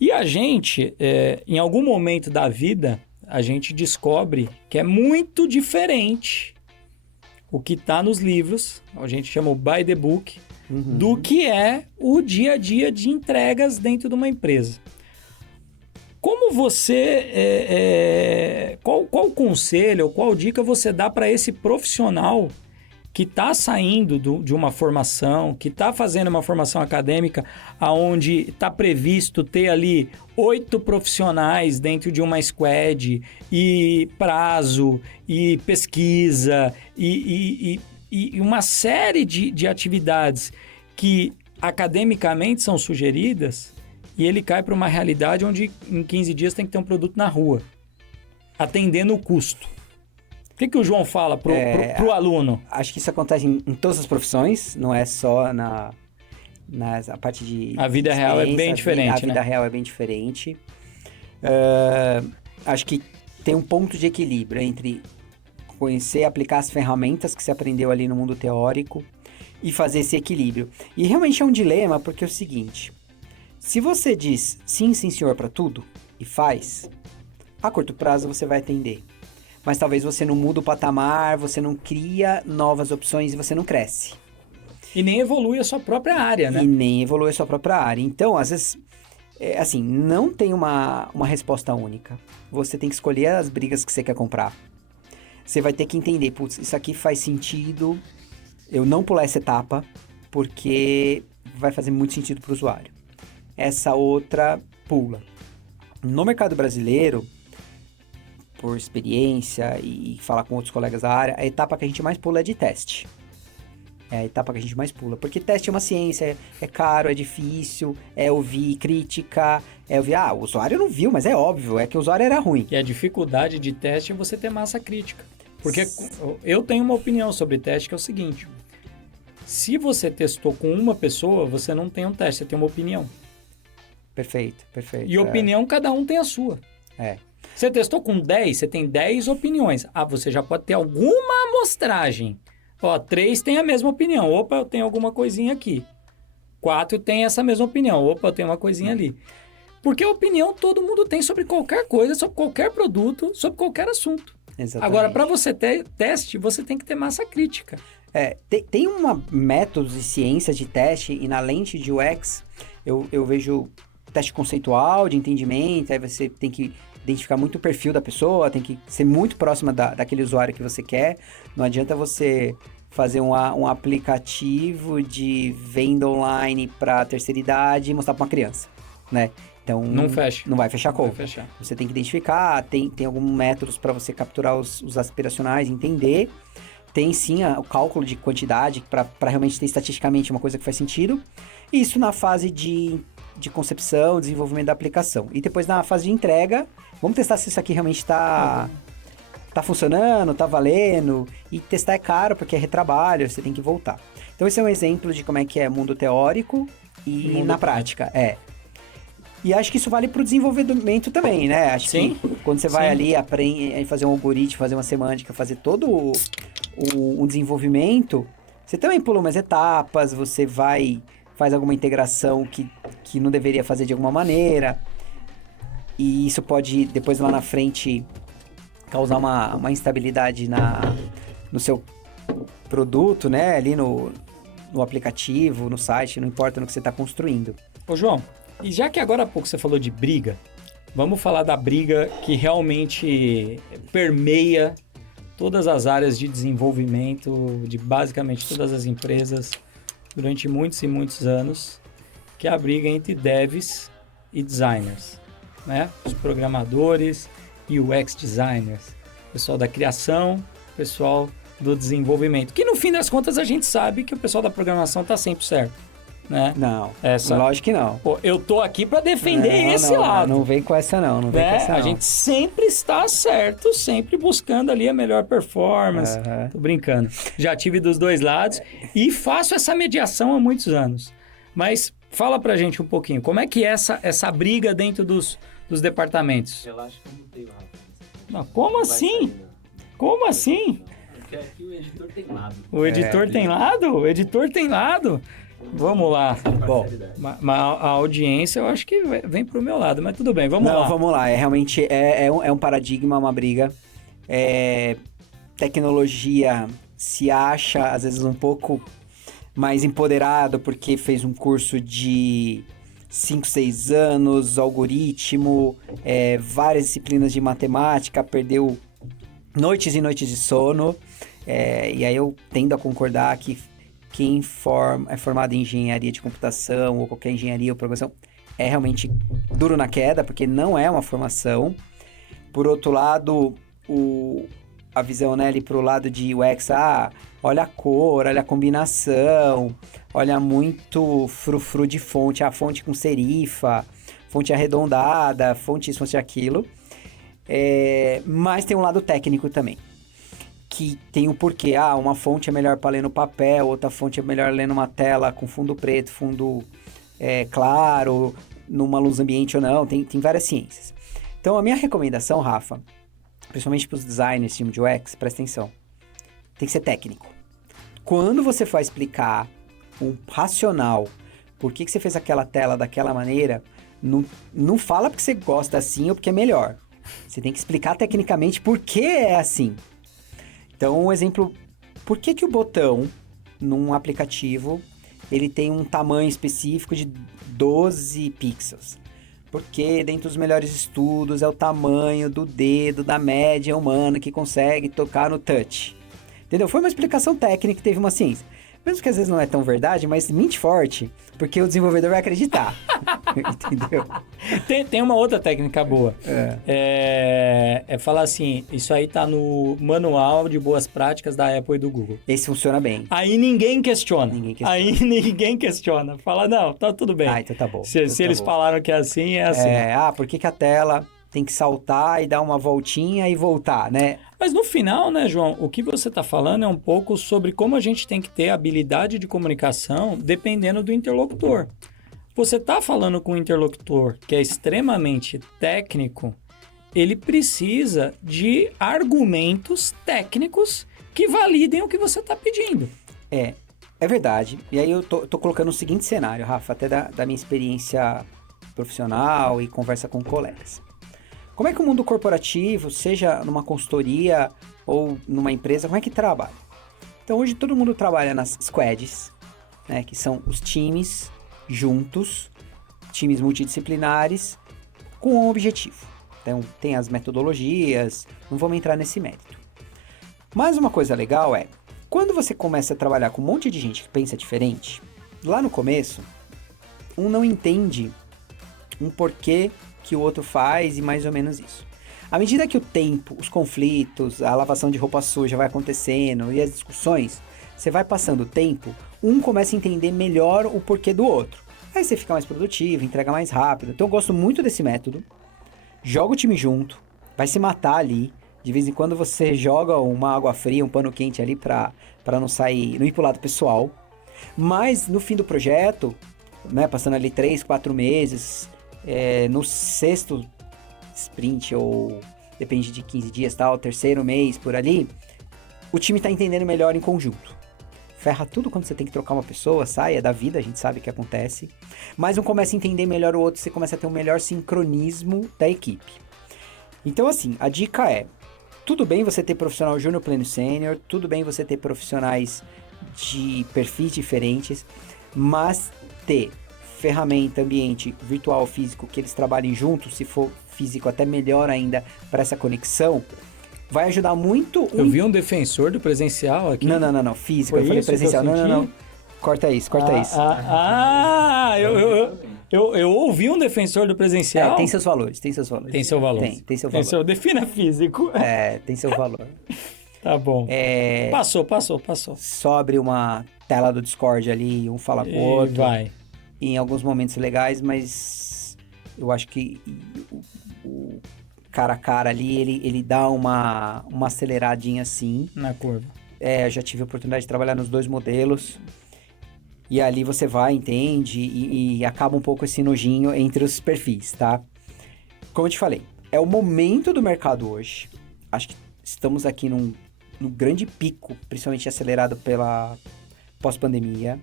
E a gente, em algum momento da vida, a gente descobre que é muito diferente o que está nos livros, a gente chama o by the book, do que é o dia a dia de entregas dentro de uma empresa. Como você... qual conselho ou qual dica você dá para esse profissional que está saindo de uma formação, que está fazendo uma formação acadêmica, onde está previsto ter ali 8 profissionais dentro de uma squad, e prazo, e pesquisa, e uma série de atividades que academicamente são sugeridas, e ele cai para uma realidade onde em 15 dias tem que ter um produto na rua, atendendo o custo. O que o João fala pro aluno? Acho que isso acontece em todas as profissões, não é só na parte de... A vida real é bem diferente, A vida real é bem diferente. Acho que tem um ponto de equilíbrio entre conhecer e aplicar as ferramentas que você aprendeu ali no mundo teórico e fazer esse equilíbrio. E realmente é um dilema, porque é o seguinte: se você diz sim, sim, senhor para tudo e faz, a curto prazo você vai atender. Mas talvez você não muda o patamar, você não cria novas opções e você não cresce. E nem evolui a sua própria área, né? E nem evolui a sua própria área. Então, às vezes, assim, não tem uma resposta única. Você tem que escolher as brigas que você quer comprar. Você vai ter que entender, putz, isso aqui faz sentido eu não pular essa etapa, porque vai fazer muito sentido para o usuário. Essa outra, pula. No mercado brasileiro, por experiência e falar com outros colegas da área, a etapa que a gente mais pula é de teste. É a etapa que a gente mais pula. Porque teste é uma ciência, é caro, é difícil, é ouvir crítica, é ouvir, o usuário não viu, mas é óbvio, é que o usuário era ruim. E a dificuldade de teste é você ter massa crítica. Porque eu tenho uma opinião sobre teste que é o seguinte: se você testou com uma pessoa, você não tem um teste, você tem uma opinião. Perfeito. E opinião, cada um tem a sua. Você testou com 10, você tem 10 opiniões. Você já pode ter alguma amostragem. 3 tem a mesma opinião. Opa, eu tenho alguma coisinha aqui. 4 tem essa mesma opinião. Opa, eu tenho uma coisinha ali. Porque opinião todo mundo tem sobre qualquer coisa, sobre qualquer produto, sobre qualquer assunto. Exatamente. Agora, para você ter teste, você tem que ter massa crítica. Tem métodos e ciências de teste, e na lente de UX, eu vejo teste conceitual, de entendimento, aí você tem que identificar muito o perfil da pessoa, tem que ser muito próxima daquele usuário que você quer. Não adianta você fazer um aplicativo de venda online para terceira idade e mostrar para uma criança, né? Então, não fecha. Não vai fechar a conta. Não vai fechar. Você tem que identificar, tem alguns métodos para você capturar os aspiracionais, entender. Tem sim o cálculo de quantidade para realmente ter estatisticamente uma coisa que faz sentido. E isso na fase de concepção, desenvolvimento da aplicação. E depois na fase de entrega, vamos testar se isso aqui realmente está funcionando, está valendo. E testar é caro, porque é retrabalho, você tem que voltar. Então esse é um exemplo de como é que é mundo teórico e na prática. E acho que isso vale para o desenvolvimento também, né? Acho que quando você vai ali, aprende fazer um algoritmo, fazer uma semântica, fazer todo o desenvolvimento, você também pula umas etapas, você faz alguma integração que não deveria fazer de alguma maneira. E isso pode, depois lá na frente, causar uma instabilidade no seu produto, né? Ali no aplicativo, no site, não importa no que você está construindo. Ô, João, e já que agora há pouco você falou de briga, vamos falar da briga que realmente permeia todas as áreas de desenvolvimento de basicamente todas as empresas durante muitos e muitos anos, que é a briga entre devs e designers, né? Os programadores e UX designers, pessoal da criação, pessoal do desenvolvimento, que no fim das contas a gente sabe que o pessoal da programação está sempre certo, né? Não, lógico que não. Pô, eu tô aqui para defender esse lado. Não vem com essa não, vem com essa não. A gente sempre está certo, sempre buscando ali a melhor performance. Tô brincando. Já tive dos dois lados e faço essa mediação há muitos anos. Mas fala pra gente um pouquinho, como é que é essa briga dentro dos departamentos? Relaxa que eu não tenho, Rafa. Não, como assim? Como assim? que aqui o editor tem lado. O editor tem lado? O editor tem lado? Vamos lá. Bom, Mas a audiência eu acho que vem pro meu lado, mas tudo bem, vamos lá. vamos lá. Realmente é um paradigma, uma briga. Tecnologia se acha, às vezes, um pouco mais empoderado porque fez um curso de 5, 6 anos, algoritmo, várias disciplinas de matemática, perdeu noites e noites de sono. E aí eu tendo a concordar que quem é formado em engenharia de computação ou qualquer engenharia ou programação é realmente duro na queda, porque não é uma formação. Por outro lado, a visão, né, ali pro lado de UX, olha a cor, olha a combinação, olha muito frufru de fonte, a fonte com serifa, fonte arredondada, fonte isso, fonte aquilo. Mas tem um lado técnico também, que tem o porquê. Uma fonte é melhor para ler no papel, outra fonte é melhor ler numa tela com fundo preto, fundo claro, numa luz ambiente ou não, tem várias ciências. Então, a minha recomendação, Rafa, principalmente para os designers, time de UX, presta atenção, tem que ser técnico. Quando você for explicar um racional, por que você fez aquela tela daquela maneira, não fala porque você gosta assim ou porque é melhor. Você tem que explicar tecnicamente por que é assim. Então, um exemplo, por que o botão num aplicativo ele tem um tamanho específico de 12 pixels? Porque dentro dos melhores estudos é o tamanho do dedo da média humana que consegue tocar no touch. Entendeu? Foi uma explicação técnica que teve uma ciência. Mesmo que às vezes não é tão verdade, mas mente forte, porque o desenvolvedor vai acreditar. Entendeu? Tem uma outra técnica boa. É falar assim, isso aí tá no manual de boas práticas da Apple e do Google. Esse funciona bem. Aí ninguém questiona. Aí ninguém questiona. Fala, não, tá tudo bem. Então tá bom. Se eles falaram que é assim, é assim. Por que a tela tem que saltar e dar uma voltinha e voltar, né? Mas no final, né, João, o que você está falando é um pouco sobre como a gente tem que ter habilidade de comunicação dependendo do interlocutor. Você está falando com um interlocutor que é extremamente técnico, ele precisa de argumentos técnicos que validem o que você está pedindo. É verdade. E aí eu tô colocando o seguinte cenário, Rafa, até da minha experiência profissional e conversa com colegas. Como é que o mundo corporativo, seja numa consultoria ou numa empresa, como é que trabalha? Então, hoje todo mundo trabalha nas squads, né, que são os times juntos, times multidisciplinares, com um objetivo. Então, tem as metodologias, não vamos entrar nesse mérito. Mas uma coisa legal quando você começa a trabalhar com um monte de gente que pensa diferente, lá no começo, um não entende um porquê que o outro faz e mais ou menos isso. À medida que o tempo, os conflitos, a lavação de roupa suja vai acontecendo e as discussões, você vai passando o tempo, um começa a entender melhor o porquê do outro. Aí você fica mais produtivo, entrega mais rápido. Então eu gosto muito desse método. Joga o time junto, vai se matar ali. De vez em quando você joga uma água fria, um pano quente ali pra não sair, não ir pro lado pessoal. Mas no fim do projeto, né, passando ali 3, 4 meses... no sexto sprint, ou depende de 15 dias, tal, terceiro mês, por ali, o time tá entendendo melhor em conjunto. Ferra tudo quando você tem que trocar uma pessoa, sai, é da vida, a gente sabe que acontece. Mas um começa a entender melhor o outro, você começa a ter um melhor sincronismo da equipe. Então, assim, a dica tudo bem você ter profissional júnior, pleno, sênior, tudo bem você ter profissionais de perfis diferentes, mas ter ferramenta, ambiente virtual, físico, que eles trabalhem juntos, se for físico até melhor ainda para essa conexão, vai ajudar muito. Eu vi um defensor do presencial aqui. Não, físico, Foi eu falei isso presencial, que eu senti? não. Corta isso. Eu ouvi um defensor do presencial. Tem seus valores. Tem seu valor. Tem seu valor. Defina físico. Tem seu valor. Tá bom. Passou. Só abrir uma tela do Discord ali, um fala com o outro. Vai. Em alguns momentos legais, mas eu acho que o cara a cara ali, ele dá uma aceleradinha assim. Na curva. Eu já tive a oportunidade de trabalhar nos dois modelos. E ali você vai, entende, e acaba um pouco esse nojinho entre os perfis, tá? Como eu te falei, é o momento do mercado hoje. Acho que estamos aqui num no grande pico, principalmente acelerado pela pós-pandemia,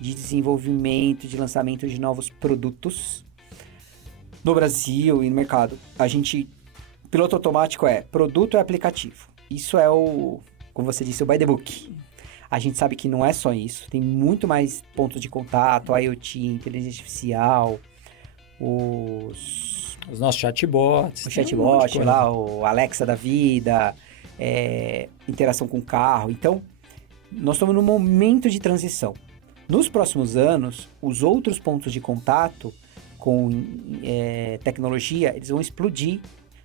de desenvolvimento, de lançamento de novos produtos no Brasil e no mercado. Piloto automático é produto e aplicativo. Isso é como você disse, o by the book. A gente sabe que não é só isso, tem muito mais pontos de contato, IoT, inteligência artificial, os nossos chatbots. O chatbot lá, o Alexa da vida, interação com o carro. Então, nós estamos num momento de transição. Nos próximos anos, os outros pontos de contato com tecnologia, eles vão explodir.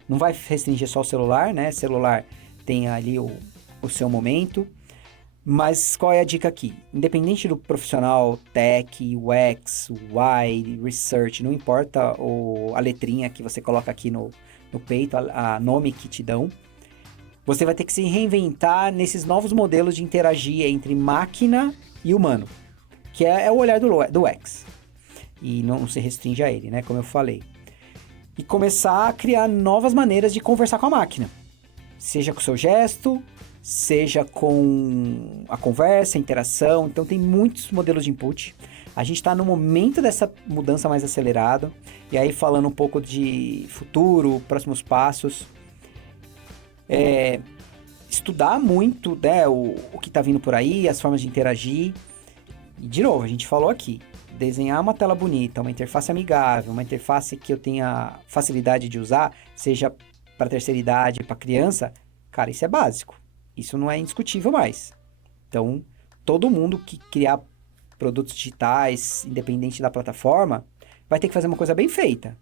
Não vai restringir só o celular, né? Celular tem ali o seu momento. Mas qual é a dica aqui? Independente do profissional tech, UX, UI, research, não importa a letrinha que você coloca aqui no peito, a nome que te dão, você vai ter que se reinventar nesses novos modelos de interagir entre máquina e humano, que é o olhar do UX. E não se restringe a ele, né? Como eu falei. E começar a criar novas maneiras de conversar com a máquina. Seja com o seu gesto, seja com a conversa, a interação. Então, tem muitos modelos de input. A gente está no momento dessa mudança mais acelerada. E aí, falando um pouco de futuro, próximos passos. Estudar muito, né, o que está vindo por aí, as formas de interagir. E, de novo, a gente falou aqui. Desenhar uma tela bonita, uma interface amigável, uma interface que eu tenha facilidade de usar, seja para terceira idade, para criança, cara, isso é básico. Isso não é indiscutível mais. Então, todo mundo que criar produtos digitais, independente da plataforma, vai ter que fazer uma coisa bem feita.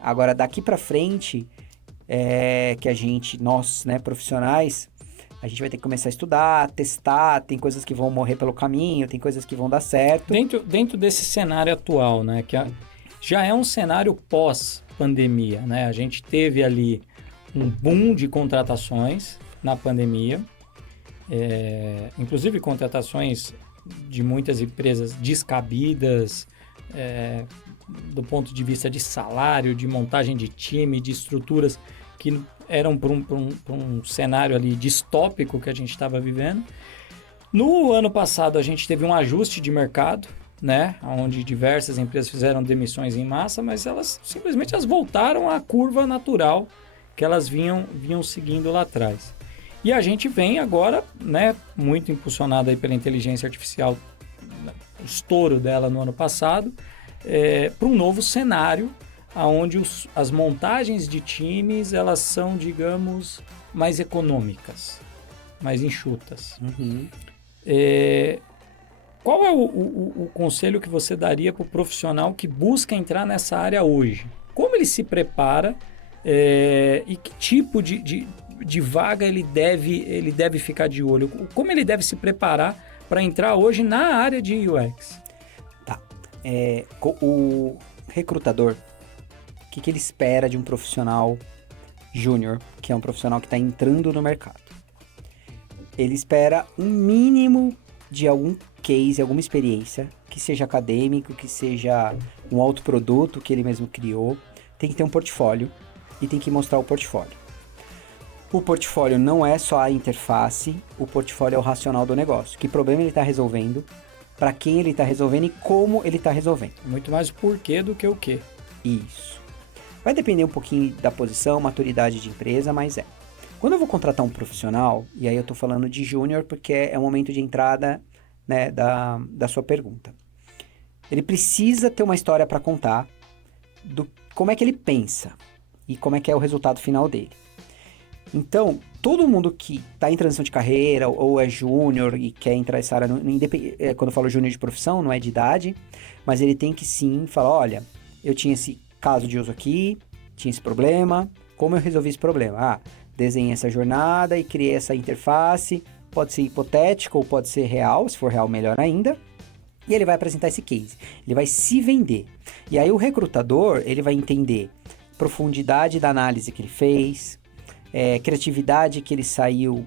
Agora, daqui para frente, que nós, né, profissionais, a gente vai ter que começar a estudar, testar, tem coisas que vão morrer pelo caminho, tem coisas que vão dar certo. Dentro desse cenário atual, né, que já é um cenário pós-pandemia, né? A gente teve ali um boom de contratações na pandemia, inclusive contratações de muitas empresas descabidas, do ponto de vista de salário, de montagem de time, de estruturas que eram para um cenário ali distópico que a gente estava vivendo. No ano passado, a gente teve um ajuste de mercado, né, onde diversas empresas fizeram demissões em massa, mas elas simplesmente voltaram à curva natural que elas vinham seguindo lá atrás. E a gente vem agora, né, muito impulsionado aí pela inteligência artificial, o estouro dela no ano passado, para um novo cenário, onde as montagens de times, elas são, digamos, mais econômicas, mais enxutas. Uhum. Qual é o conselho que você daria para o profissional que busca entrar nessa área hoje? Como ele se prepara e que tipo de vaga ele deve ficar de olho? Como ele deve se preparar para entrar hoje na área de UX? Tá. O recrutador, o que ele espera de um profissional júnior, que é um profissional que está entrando no mercado? Ele espera um mínimo de algum case, alguma experiência, que seja acadêmico, que seja um autoproduto que ele mesmo criou. Tem que ter um portfólio e tem que mostrar o portfólio. O portfólio não é só a interface, o portfólio é o racional do negócio. Que problema ele está resolvendo, para quem ele está resolvendo e como ele está resolvendo. Muito mais o porquê do que o quê. Isso. Vai depender um pouquinho da posição, maturidade de empresa, mas Quando eu vou contratar um profissional, e aí eu estou falando de júnior porque é o momento de entrada, né, da sua pergunta. Ele precisa ter uma história para contar do como é que ele pensa e como é que é o resultado final dele. Então, todo mundo que está em transição de carreira ou é júnior e quer entrar nessa área, quando eu falo júnior de profissão, não é de idade, mas ele tem que sim falar, olha, eu tinha esse caso de uso aqui, tinha esse problema, como eu resolvi esse problema? Desenhei essa jornada e criei essa interface, pode ser hipotético ou pode ser real, se for real melhor ainda, e ele vai apresentar esse case, ele vai se vender. E aí o recrutador, ele vai entender profundidade da análise que ele fez, criatividade que ele saiu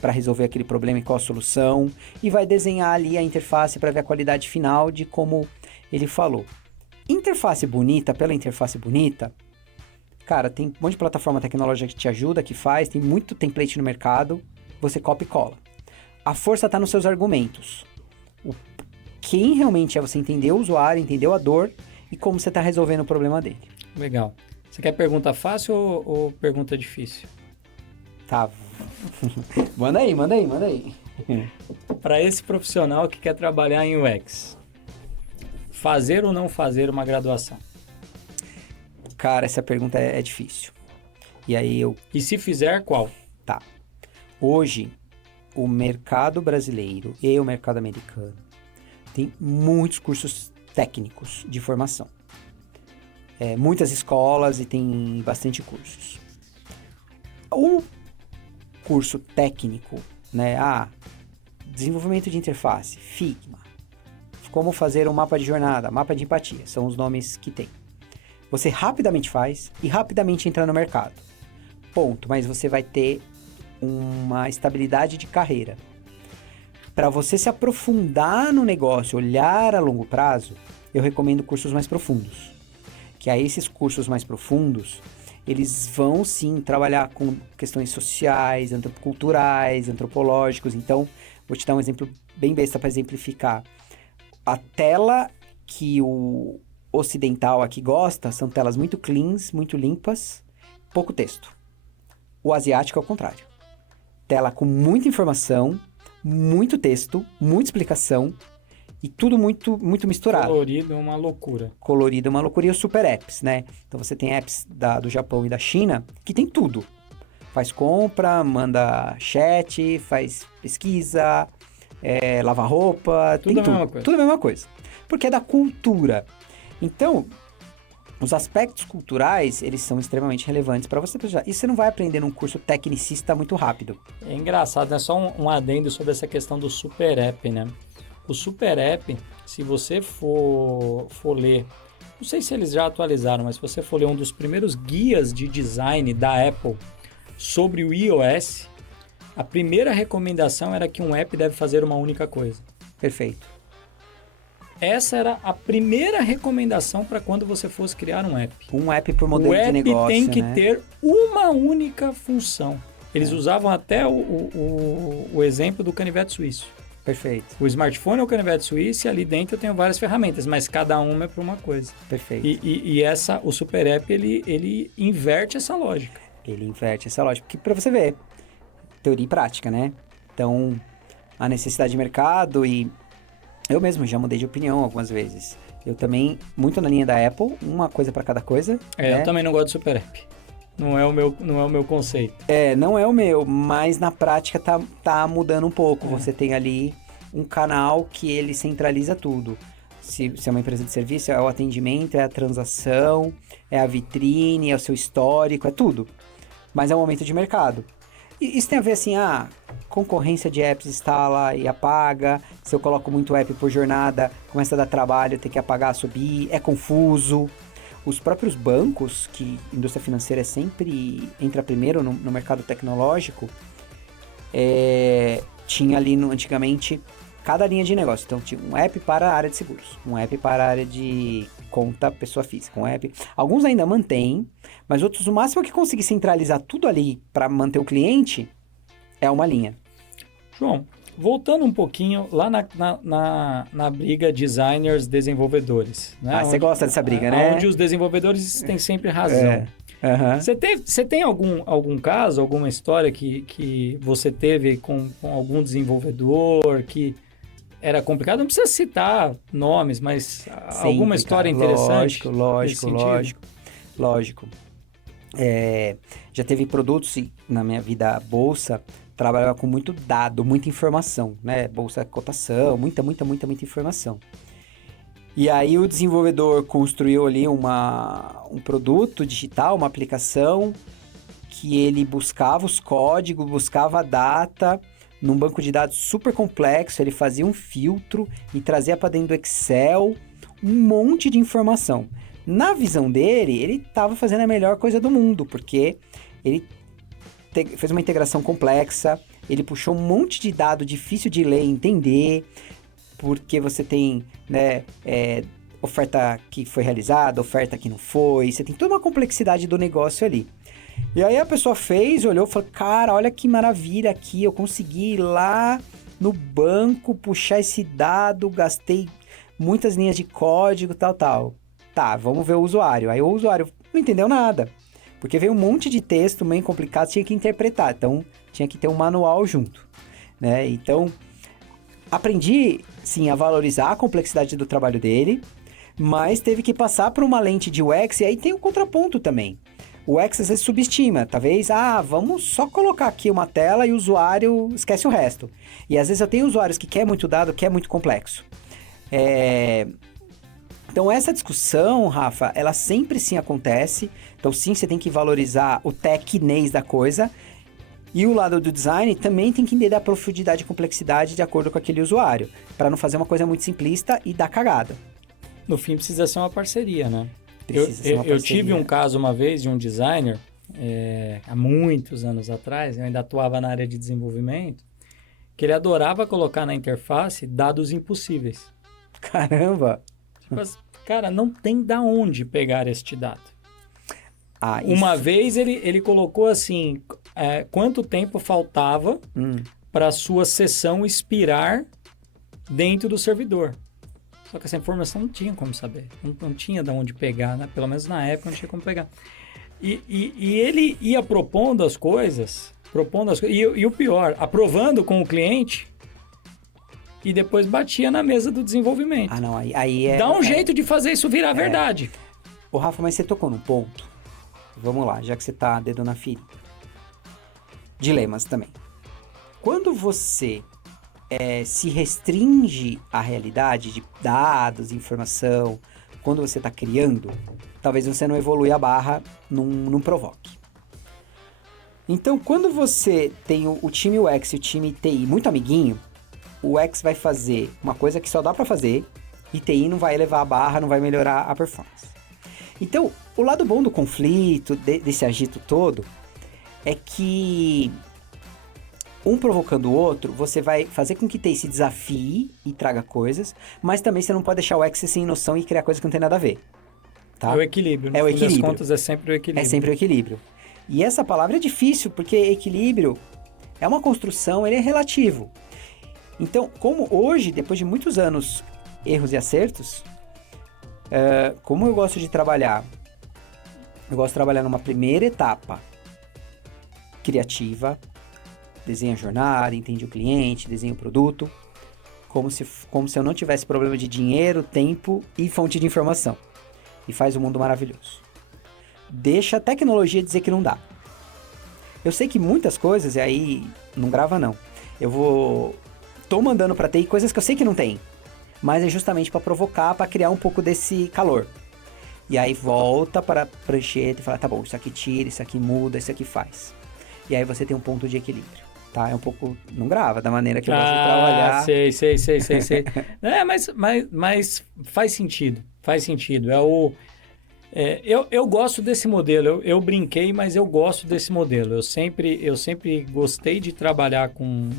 para resolver aquele problema e qual a solução, e vai desenhar ali a interface para ver a qualidade final de como ele falou. Interface bonita, pela interface bonita, cara, tem um monte de plataforma tecnológica que te ajuda, que faz, tem muito template no mercado, você copia e cola. A força está nos seus argumentos. Quem realmente é você entender o usuário, entender a dor e como você está resolvendo o problema dele. Legal. Você quer pergunta fácil ou pergunta difícil? Tá. Manda aí. Para esse profissional que quer trabalhar em UX, fazer ou não fazer uma graduação? Cara, essa pergunta é difícil. E aí E se fizer, qual? Tá. Hoje, o mercado brasileiro e o mercado americano tem muitos cursos técnicos de formação. Muitas escolas e tem bastante cursos. O curso técnico, né? Desenvolvimento de interface, Figma, como fazer um mapa de jornada, mapa de empatia, são os nomes que tem. Você rapidamente faz e rapidamente entra no mercado. Ponto, mas você vai ter uma estabilidade de carreira. Para você se aprofundar no negócio, olhar a longo prazo, eu recomendo cursos mais profundos. Que aí esses cursos mais profundos, eles vão sim trabalhar com questões sociais, culturais, antropológicos. Então, vou te dar um exemplo bem besta para exemplificar. A tela que o ocidental aqui gosta são telas muito cleans, muito limpas, pouco texto. O asiático é o contrário. Tela com muita informação, muito texto, muita explicação e tudo muito, muito misturado. Colorido é uma loucura. Colorido é uma loucura. E os super apps, né? Então você tem apps do Japão e da China que tem tudo. Faz compra, manda chat, faz pesquisa, lava roupa, tudo tem a tudo. mesma coisa. Tudo a mesma coisa. Porque é da cultura. Então, os aspectos culturais, eles são extremamente relevantes para você precisar. E você não vai aprender num curso tecnicista muito rápido. É engraçado, né? Só um adendo sobre essa questão do super app, né? O super app, se você for ler, não sei se eles já atualizaram, mas se você for ler um dos primeiros guias de design da Apple sobre o iOS, a primeira recomendação era que um app deve fazer uma única coisa. Perfeito. Essa era a primeira recomendação para quando você fosse criar um app. Um app por modelo de negócio, o app tem que né? ter uma única função. Eles usavam até o exemplo do canivete suíço. Perfeito. O smartphone é o canivete suíço e ali dentro eu tenho várias ferramentas, mas cada uma é para uma coisa. Perfeito. E o super app, ele inverte essa lógica. Ele inverte essa lógica. Porque para você ver, teoria e prática, né? Então, a necessidade de mercado e... Eu mesmo já mudei de opinião algumas vezes. Eu também, muito na linha da Apple, uma coisa para cada coisa. Eu também não gosto de super app. Não é o meu conceito. Não é o meu, mas na prática tá mudando um pouco. Você tem ali um canal que ele centraliza tudo. Se é uma empresa de serviço, é o atendimento, é a transação, é a vitrine, é o seu histórico, é tudo. Mas é um momento de mercado. E isso tem a ver assim, concorrência de apps instala e apaga. Se eu coloco muito app por jornada, começa a dar trabalho, tem que apagar, subir, é confuso. Os próprios bancos, que a indústria financeira sempre entra primeiro no mercado tecnológico, tinha ali antigamente cada linha de negócio. Então tinha um app para a área de seguros, um app para a área de conta pessoa física, um app. Alguns ainda mantêm, mas outros, o máximo que conseguir centralizar tudo ali para manter o cliente é uma linha. João, voltando um pouquinho lá na briga designers-desenvolvedores. Né? Você gosta dessa briga, né? Onde os desenvolvedores têm sempre razão. Você tem algum caso, alguma história que você teve com algum desenvolvedor que era complicado? Não precisa citar nomes, mas alguma história interessante? Lógico. Já teve produtos na minha vida bolsa, trabalhava com muito dado, muita informação, né? Bolsa cotação, muita informação. E aí o desenvolvedor construiu ali um produto digital, uma aplicação, que ele buscava os códigos, buscava a data, num banco de dados super complexo, ele fazia um filtro e trazia para dentro do Excel um monte de informação. Na visão dele, ele estava fazendo a melhor coisa do mundo, porque ele fez uma integração complexa, ele puxou um monte de dado difícil de ler e entender, porque você tem, né, oferta que foi realizada, oferta que não foi, você tem toda uma complexidade do negócio ali. E aí a pessoa fez, olhou e falou, cara, olha que maravilha aqui, eu consegui ir lá no banco, puxar esse dado, gastei muitas linhas de código, tal. Tá, vamos ver o usuário. Aí o usuário não entendeu nada, porque veio um monte de texto meio complicado, tinha que interpretar, então tinha que ter um manual junto, né? Então, aprendi, sim, a valorizar a complexidade do trabalho dele, mas teve que passar por uma lente de UX, e aí tem um contraponto também. O UX às vezes subestima, talvez, vamos só colocar aqui uma tela e o usuário esquece o resto. E às vezes eu tenho usuários que quer muito dado, que é muito complexo. Então essa discussão, Rafa, ela sempre sim acontece. Então sim, você tem que valorizar o tecnês da coisa. E o lado do design também tem que entender a profundidade e complexidade de acordo com aquele usuário, para não fazer uma coisa muito simplista e dar cagada. No fim precisa ser uma parceria, né? Eu tive um caso uma vez de um designer, há muitos anos atrás, eu ainda atuava na área de desenvolvimento, que ele adorava colocar na interface dados impossíveis. Caramba! Tipo, cara, não tem da onde pegar este dado. Isso. Uma vez ele colocou assim, quanto tempo faltava para a sua sessão expirar dentro do servidor. Só que essa informação não tinha como saber. Não tinha de onde pegar, né? Pelo menos na época não tinha como pegar. E ele ia propondo as coisas. E o pior, aprovando com o cliente e depois batia na mesa do desenvolvimento. Não, aí é... Dá um jeito de fazer isso virar verdade. Ô, Rafa, mas você tocou num ponto. Vamos lá, já que você tá dedo na ferida. Dilemas também. Quando você... se restringe à realidade de dados, informação, quando você está criando, talvez você não evolui a barra, não provoque. Então, quando você tem o time UX e o time TI muito amiguinho, o UX vai fazer uma coisa que só dá para fazer e TI não vai elevar a barra, não vai melhorar a performance. Então, o lado bom do conflito, desse agito todo, é que um provocando o outro, você vai fazer com que TI se desafie e traga coisas, mas também você não pode deixar o UX sem noção e criar coisa que não tem nada a ver. Tá? É o equilíbrio. No fim das contas, é sempre o equilíbrio. É sempre o equilíbrio. E essa palavra é difícil, porque equilíbrio é uma construção, ele é relativo. Então, como hoje, depois de muitos anos, erros e acertos, como eu gosto de trabalhar? Eu gosto de trabalhar numa primeira etapa criativa, desenha a jornada, entende o cliente, desenha o produto, como se eu não tivesse problema de dinheiro, tempo e fonte de informação. E faz um mundo maravilhoso. Deixa a tecnologia dizer que não dá. Eu sei que muitas coisas, e aí não grava não. Tô mandando pra TI coisas que eu sei que não tem, mas é justamente para provocar, para criar um pouco desse calor. E aí volta para a prancheta e fala, tá bom, isso aqui tira, isso aqui muda, isso aqui faz. E aí você tem um ponto de equilíbrio. Tá, é um pouco... Não grava da maneira que eu gosto de trabalhar. Sei. Mas faz sentido. Faz sentido. Eu gosto desse modelo. Eu brinquei, mas eu gosto desse modelo. Eu sempre gostei de trabalhar com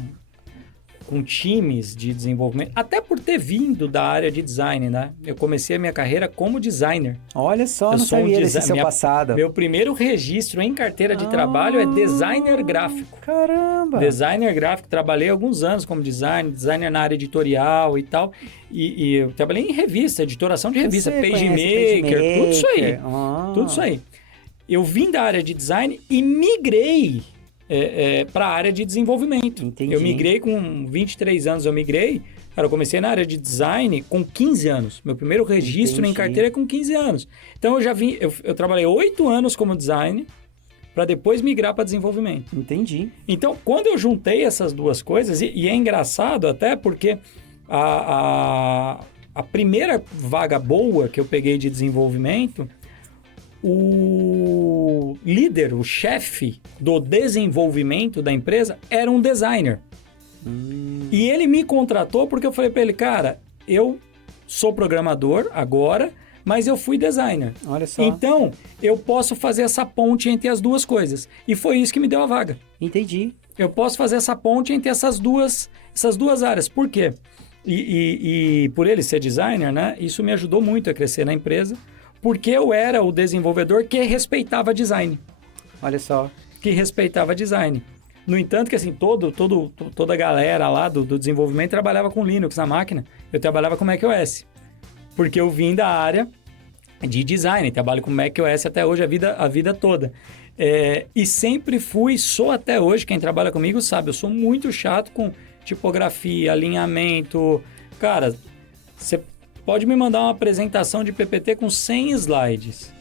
times de desenvolvimento, até por ter vindo da área de design, né? Eu comecei a minha carreira como designer. Olha só, não sabia desse seu passado. Meu primeiro registro em carteira de trabalho é designer gráfico. Caramba! Designer gráfico, trabalhei alguns anos como designer na área editorial e tal. E eu trabalhei em revista, editoração de revista, PageMaker, tudo isso aí. Tudo isso aí. Eu vim da área de design e migrei para a área de desenvolvimento. Entendi. Eu migrei com 23 anos, Cara, eu comecei na área de design com 15 anos. Meu primeiro registro em carteira é com 15 anos. Então eu trabalhei 8 anos como designer para depois migrar para desenvolvimento. Entendi. Então, quando eu juntei essas duas coisas, e é engraçado até porque a primeira vaga boa que eu peguei de desenvolvimento, o líder, o chefe do desenvolvimento da empresa era um designer. E ele me contratou porque eu falei para ele, cara, eu sou programador agora, mas eu fui designer. Olha só. Então, eu posso fazer essa ponte entre as duas coisas. E foi isso que me deu a vaga. Entendi. Eu posso fazer essa ponte entre essas duas áreas. Por quê? E por ele ser designer, né? Isso me ajudou muito a crescer na empresa, porque eu era o desenvolvedor que respeitava design. olha só. Que respeitava design. No entanto, que assim, toda a galera lá do desenvolvimento trabalhava com Linux na máquina. Eu trabalhava com macOS. Porque eu vim da área de design, trabalho com macOS até hoje, a vida toda. E sempre sou até hoje, quem trabalha comigo sabe, eu sou muito chato com tipografia, alinhamento. Cara, você pode me mandar uma apresentação de PPT com 100 slides.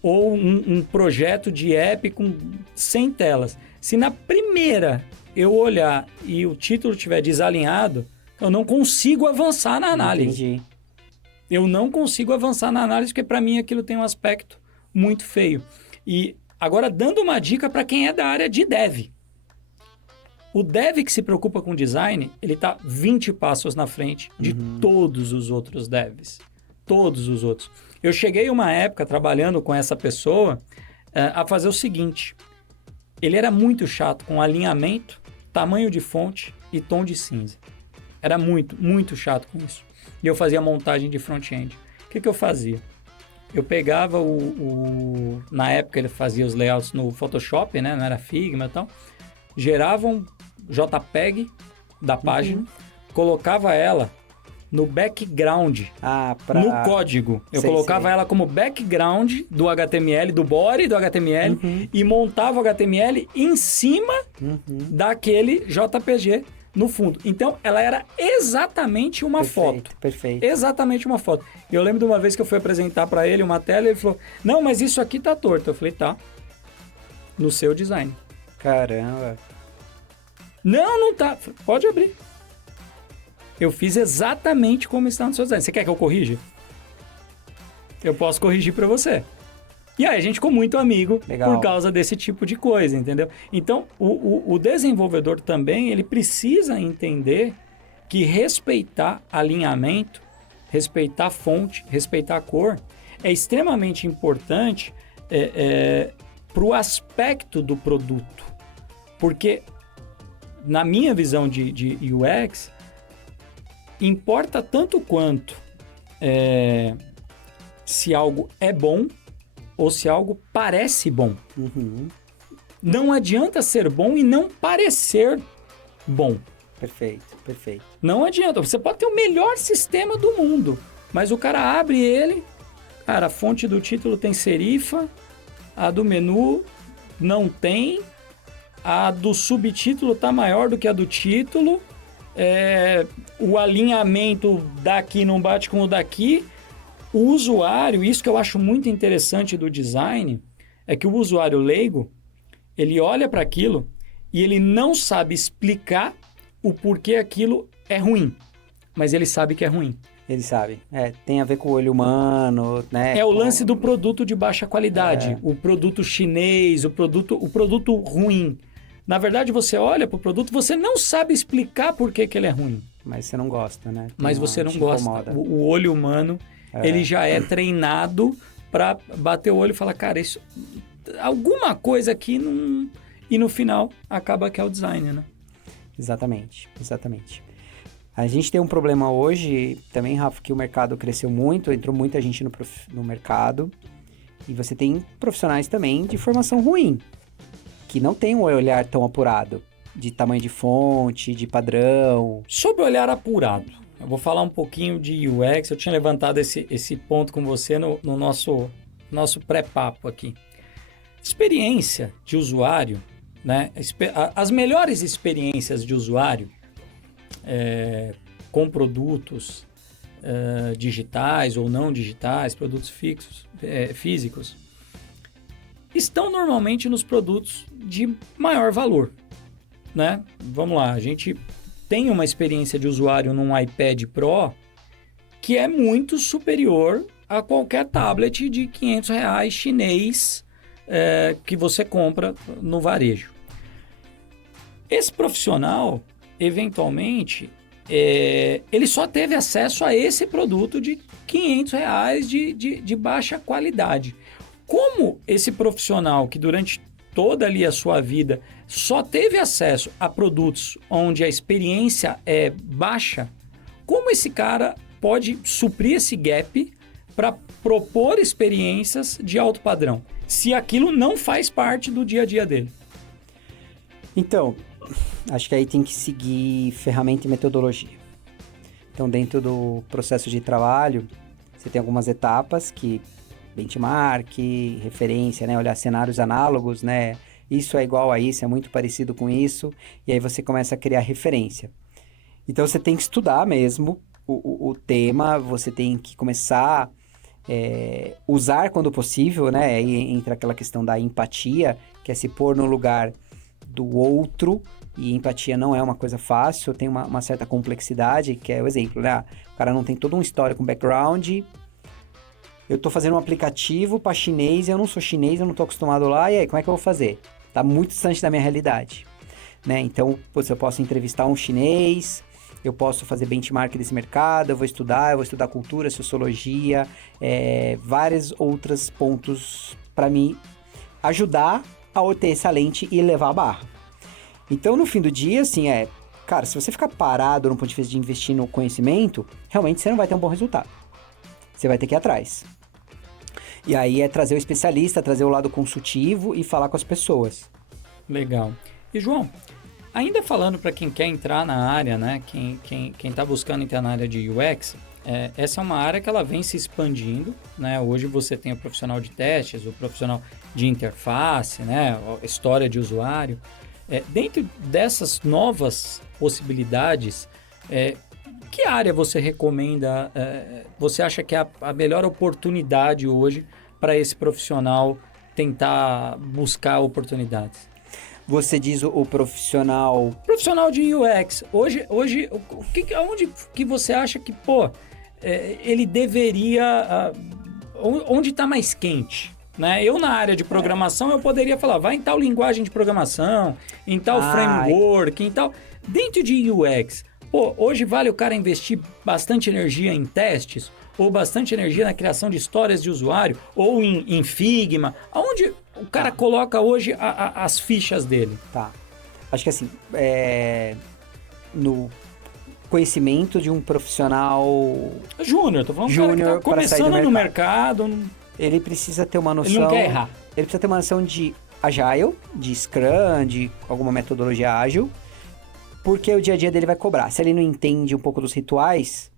Ou um projeto de app com 100 telas. Se na primeira eu olhar e o título estiver desalinhado, eu não consigo avançar na análise. Entendi. Eu não consigo avançar na análise, porque para mim aquilo tem um aspecto muito feio. E agora, dando uma dica para quem é da área de dev. O dev que se preocupa com design, ele está 20 passos na frente de todos os outros devs. Todos os outros. Eu cheguei uma época trabalhando com essa pessoa a fazer o seguinte. Ele era muito chato com alinhamento, tamanho de fonte e tom de cinza. Era muito, muito chato com isso. E eu fazia montagem de front-end. O que eu fazia? Eu pegava na época ele fazia os layouts no Photoshop, né? Não era Figma e tal. Gerava um JPEG da página, colocava ela no background, no código. Eu colocava ela como background do HTML, do body do HTML, e montava o HTML em cima daquele JPG no fundo. Então, ela era exatamente uma foto. Perfeito. Exatamente uma foto. Eu lembro de uma vez que eu fui apresentar para ele uma tela e ele falou, não, mas isso aqui tá torto. Eu falei, tá. No seu design. Caramba. Não tá. Pode abrir. Eu fiz exatamente como está no seu design. Você quer que eu corrija? Eu posso corrigir para você. E aí a gente ficou muito amigo por causa desse tipo de coisa, entendeu? Então, o desenvolvedor também, ele precisa entender que respeitar alinhamento, respeitar fonte, respeitar a cor, é extremamente importante para o aspecto do produto. Porque, na minha visão de UX, importa tanto quanto se algo é bom ou se algo parece bom. Não adianta ser bom e não parecer bom. Perfeito. Não adianta. Você pode ter o melhor sistema do mundo, mas o cara abre ele, cara, a fonte do título tem serifa, a do menu não tem, a do subtítulo tá maior do que a do título, o alinhamento daqui não bate com o daqui. O usuário, isso que eu acho muito interessante do design, é que o usuário leigo, ele olha para aquilo e ele não sabe explicar o porquê aquilo é ruim, mas ele sabe que é ruim. Ele sabe. Tem a ver com o olho humano, né? É o lance do produto de baixa qualidade, o produto chinês, o produto ruim. Na verdade, você olha para o produto, você não sabe explicar por que ele é ruim. Mas você não gosta, né? Mas você não gosta. O olho humano... Ele já é treinado para bater o olho e falar, cara, isso, alguma coisa aqui não... E no final, acaba que é o design, né? Exatamente. A gente tem um problema hoje também, Rafa, que o mercado cresceu muito, entrou muita gente no mercado. E você tem profissionais também de formação ruim, que não tem um olhar tão apurado, de tamanho de fonte, de padrão. Sobre o olhar apurado, eu vou falar um pouquinho de UX. Eu tinha levantado esse ponto com você no nosso pré-papo aqui. Experiência de usuário, né? As melhores experiências de usuário com produtos digitais ou não digitais, produtos físicos, estão normalmente nos produtos de maior valor, né? Vamos lá, a gente tem uma experiência de usuário num iPad Pro que é muito superior a qualquer tablet de R$500 chinês que você compra no varejo. Esse profissional, eventualmente, ele só teve acesso a esse produto de R$500 de baixa qualidade. Como esse profissional que durante toda ali a sua vida só teve acesso a produtos onde a experiência é baixa, como esse cara pode suprir esse gap para propor experiências de alto padrão, se aquilo não faz parte do dia a dia dele? Então, acho que aí tem que seguir ferramenta e metodologia. Então, dentro do processo de trabalho, você tem algumas etapas que benchmark, referência, né? Olhar cenários análogos, né? Isso é igual a isso, é muito parecido com isso. E aí você começa a criar referência. Então, você tem que estudar mesmo o tema, você tem que começar usar quando possível, né? Aí entra aquela questão da empatia, que é se pôr no lugar do outro. E empatia não é uma coisa fácil, tem uma certa complexidade, que é o exemplo, né? O cara não tem todo um histórico, um background. Eu tô fazendo um aplicativo para chinês, eu não sou chinês, eu não tô acostumado lá, e aí, como é que eu vou fazer? Tá muito distante da minha realidade, né? Então, eu posso entrevistar um chinês, eu posso fazer benchmark desse mercado, eu vou estudar cultura, sociologia, vários outros pontos para me ajudar a ter essa lente e levar a barra. Então, no fim do dia, assim, cara, se você ficar parado no ponto de vista de investir no conhecimento, realmente você não vai ter um bom resultado. Você vai ter que ir atrás. E aí é trazer o especialista, trazer o lado consultivo e falar com as pessoas. Legal. E, João, ainda falando para quem quer entrar na área, né? Quem está buscando entrar na área de UX, essa é uma área que ela vem se expandindo, né? Hoje você tem o profissional de testes, o profissional de interface, né? A história de usuário. Dentro dessas novas possibilidades, que área você recomenda, você acha que é a melhor oportunidade hoje para esse profissional tentar buscar oportunidades? Você diz o profissional... Profissional de UX. Hoje onde que você acha que, ele deveria... onde está mais quente? Né? Eu, na área de programação, eu poderia falar, vai em tal linguagem de programação, em tal framework, em tal... Dentro de UX, hoje vale o cara investir bastante energia em testes, ou bastante energia na criação de histórias de usuário, ou em Figma, aonde o cara coloca hoje as fichas dele? Tá. Acho que assim, no conhecimento de um profissional... Júnior, tô falando de um cara que tá começando no mercado. Ele precisa ter uma noção... Ele não quer errar. Ele precisa ter uma noção de Agile, de Scrum, de alguma metodologia ágil, porque o dia a dia dele vai cobrar. Se ele não entende um pouco dos rituais,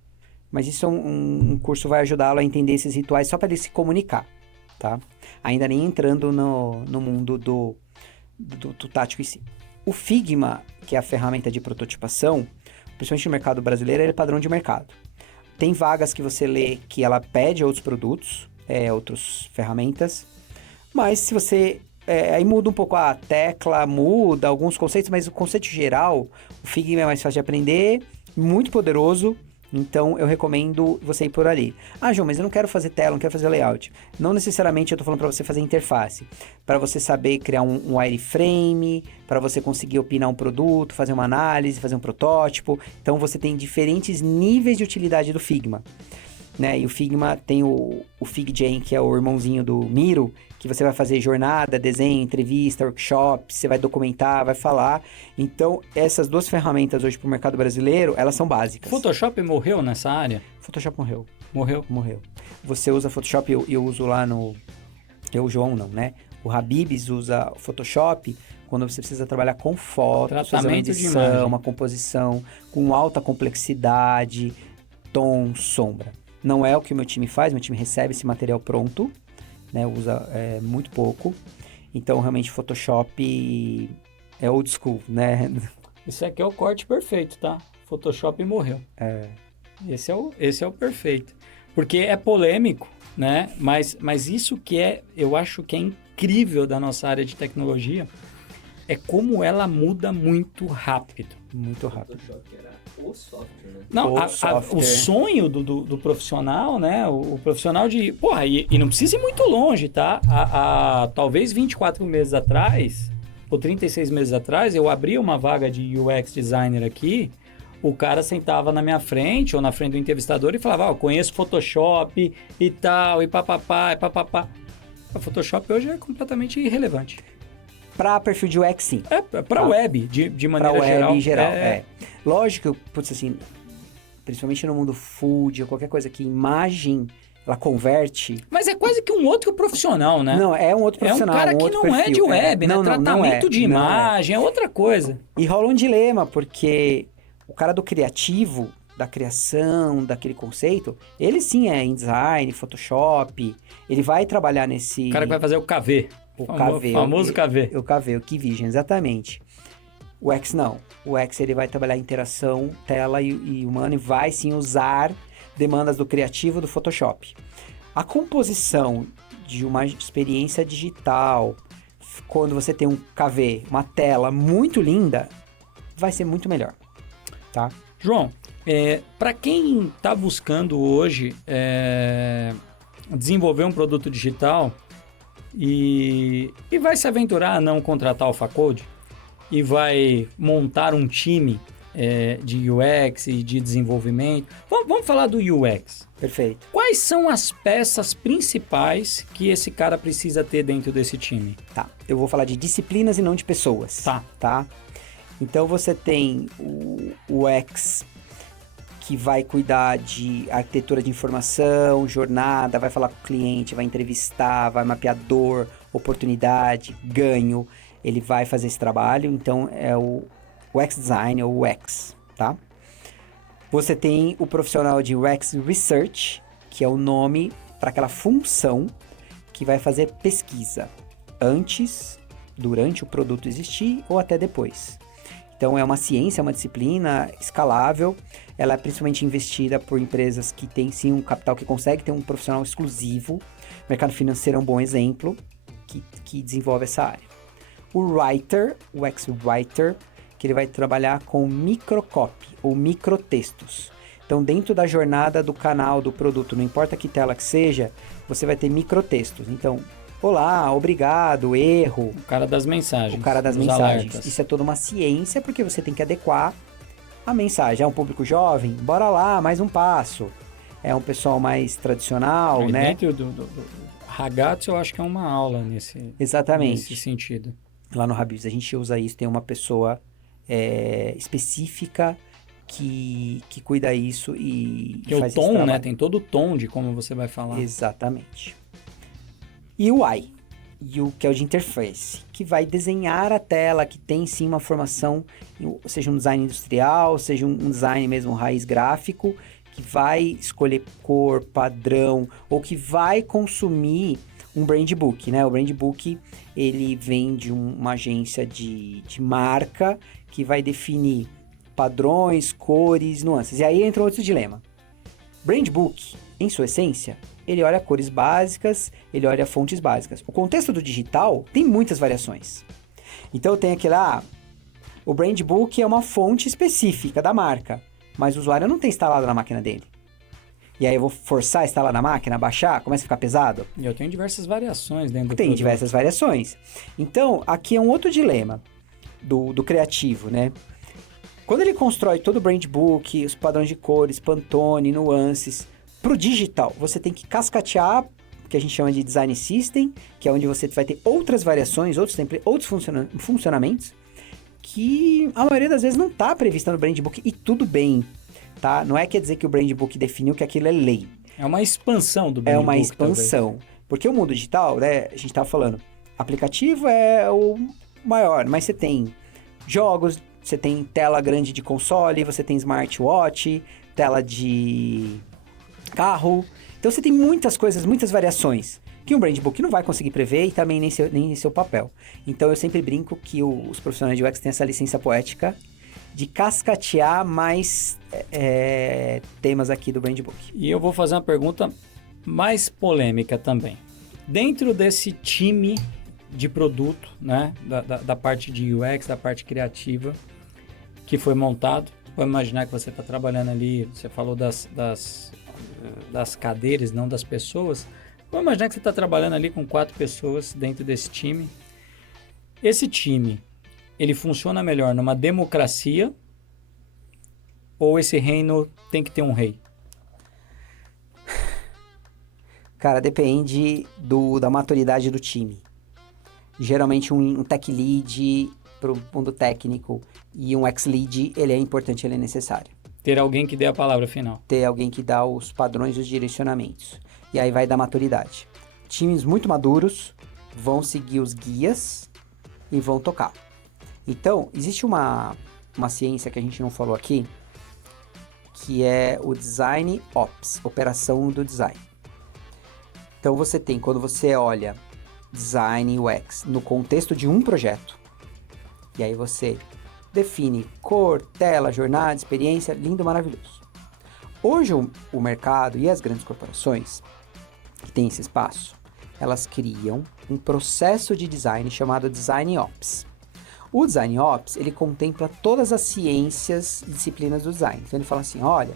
mas isso um curso vai ajudá-lo a entender esses rituais só para ele se comunicar, tá? Ainda nem entrando no mundo do tático em si. O Figma, que é a ferramenta de prototipação, principalmente no mercado brasileiro, ele é padrão de mercado. Tem vagas que você lê que ela pede outros produtos, outras ferramentas, mas se você... aí muda um pouco a tecla, muda alguns conceitos, mas o conceito geral, o Figma é mais fácil de aprender, muito poderoso, então eu recomendo você ir por ali. Ah, João, mas eu não quero fazer tela, não quero fazer layout. Não necessariamente eu tô falando para você fazer interface, para você saber criar um wireframe, para você conseguir opinar um produto, fazer uma análise, fazer um protótipo. Então você tem diferentes níveis de utilidade do Figma. Né? E o Figma tem o FigJam, que é o irmãozinho do Miro, que você vai fazer jornada, desenho, entrevista, workshop, você vai documentar, vai falar. Então, essas duas ferramentas hoje para o mercado brasileiro, elas são básicas. Photoshop morreu nessa área? Photoshop morreu. Morreu. Você usa Photoshop, eu uso lá no... o João não, né? O Habibs usa o Photoshop quando você precisa trabalhar com fotos, fazer uma edição, uma composição, com alta complexidade, tom, sombra. Não é o que o meu time faz, meu time recebe esse material pronto, né? Usa muito pouco. Então, realmente, Photoshop é old school, né? Esse aqui é o corte perfeito, tá? Photoshop morreu. Esse é o perfeito. Porque é polêmico, né? Mas isso que eu acho que é incrível da nossa área de tecnologia é como ela muda muito rápido. Muito rápido. O software, né? Não, o sonho do profissional, né? O profissional de... e não precisa ir muito longe, tá? Talvez 24 meses atrás, ou 36 meses atrás, eu abri uma vaga de UX designer aqui, o cara sentava na minha frente, ou na frente do entrevistador, e falava, eu conheço Photoshop e tal, e papapá, e papapá. O Photoshop hoje é completamente irrelevante. Para perfil de UX, sim. Para web, de maneira geral. Para web em geral, Lógico, putz, assim, principalmente no mundo food ou qualquer coisa que imagem ela converte... Mas é quase que um outro profissional, né? Não, é um outro profissional, É um cara que outro não é perfil. de web, né? Não, Tratamento de imagem, é outra coisa. E rola um dilema, porque o cara do criativo, da criação, daquele conceito, ele sim é InDesign, Photoshop, ele vai trabalhar nesse... O cara que vai fazer o KV. O KV. Famoso KV. O KV, o Key Vision, exatamente. O X não. O X ele vai trabalhar interação, tela e humano e vai sim usar demandas do criativo do Photoshop. A composição de uma experiência digital, quando você tem um KV, uma tela muito linda, vai ser muito melhor, tá? João, para quem está buscando hoje desenvolver um produto digital e vai se aventurar a não contratar o AlphaCode e vai montar um time de UX e de desenvolvimento. Vamos falar do UX. Perfeito. Quais são as peças principais que esse cara precisa ter dentro desse time? Tá, eu vou falar de disciplinas e não de pessoas. Tá? Então você tem o UX que vai cuidar de arquitetura de informação, jornada, vai falar com o cliente, vai entrevistar, vai mapear dor, oportunidade, ganho. Ele vai fazer esse trabalho, então é o UX Design ou UX, tá? Você tem o profissional de UX Research, que é o nome para aquela função que vai fazer pesquisa antes, durante o produto existir ou até depois. Então é uma ciência, é uma disciplina escalável, ela é principalmente investida por empresas que têm sim um capital que consegue ter um profissional exclusivo. O mercado financeiro é um bom exemplo que desenvolve essa área. O Writer, o UX Writer, que ele vai trabalhar com microcopy ou microtextos. Então, dentro da jornada do canal, do produto, não importa que tela que seja, você vai ter microtextos. Então, olá, obrigado, erro. O cara das mensagens. O cara das mensagens. Alertas. Isso é toda uma ciência, porque você tem que adequar a mensagem. É um público jovem? Bora lá, mais um passo. É um pessoal mais tradicional, Aí né? dentro do Ragazzo, eu acho que é uma aula nesse sentido. Lá no Habib's a gente usa isso, tem uma pessoa específica que cuida isso e Que faz o esse tom, trabalho. né? Tem todo o tom de como você vai falar. Exatamente. E o UI, que é o de interface, que vai desenhar a tela, que tem sim uma formação, seja um design industrial, seja um design mesmo raiz gráfico, que vai escolher cor, padrão, ou que vai consumir um brand book, né? O brand book, ele vem de uma agência de marca que vai definir padrões, cores, nuances. E aí entra outro dilema. Brand book, em sua essência, ele olha cores básicas, ele olha fontes básicas. O contexto do digital tem muitas variações. Então tem aquele o brand book é uma fonte específica da marca, mas o usuário não tem instalado na máquina dele. E aí eu vou forçar a instalar na máquina, baixar, começa a ficar pesado? E eu tenho diversas variações dentro do Tem produto. diversas variações. Então, aqui é um outro dilema do criativo, né? Quando ele constrói todo o brand book, os padrões de cores, Pantone, nuances, para o digital, você tem que cascatear, que a gente chama de design system, que é onde você vai ter outras variações, outros funcionamentos, que a maioria das vezes não está prevista no brand book, e tudo bem, tá? Não é quer dizer que o brand book definiu que aquilo é lei. É uma expansão do brand É uma book, expansão. talvez. Porque o mundo digital, né, a gente estava falando, aplicativo é o maior, mas você tem jogos, você tem tela grande de console, você tem smartwatch, tela de carro. Então você tem muitas coisas, muitas variações que um brand book não vai conseguir prever e também nem seu papel. Então eu sempre brinco que os profissionais de UX têm essa licença poética de cascatear mais temas aqui do brand book. E eu vou fazer uma pergunta mais polêmica também. Dentro desse time de produto, né, da parte de UX, da parte criativa, que foi montado, vamos imaginar que você está trabalhando ali, você falou das cadeiras, não das pessoas. Vamos imaginar que você está trabalhando ali com 4 pessoas dentro desse time. Esse time, ele funciona melhor numa democracia ou esse reino tem que ter um rei? Cara, depende da maturidade do time. Geralmente um tech lead para o mundo técnico e um ex-lead, ele é importante, ele é necessário. Ter alguém que dê a palavra final. Ter alguém que dá os padrões e os direcionamentos. E aí vai dar maturidade. Times muito maduros vão seguir os guias e vão tocar. Então, existe uma ciência que a gente não falou aqui, que é o Design Ops, operação do design. Então, você tem, quando você olha Design UX no contexto de um projeto, e aí você define cor, tela, jornada, experiência, lindo, maravilhoso. Hoje, o mercado e as grandes corporações que têm esse espaço, elas criam um processo de design chamado Design Ops. O Design Ops, ele contempla todas as ciências e disciplinas do design. Então, ele fala assim, olha,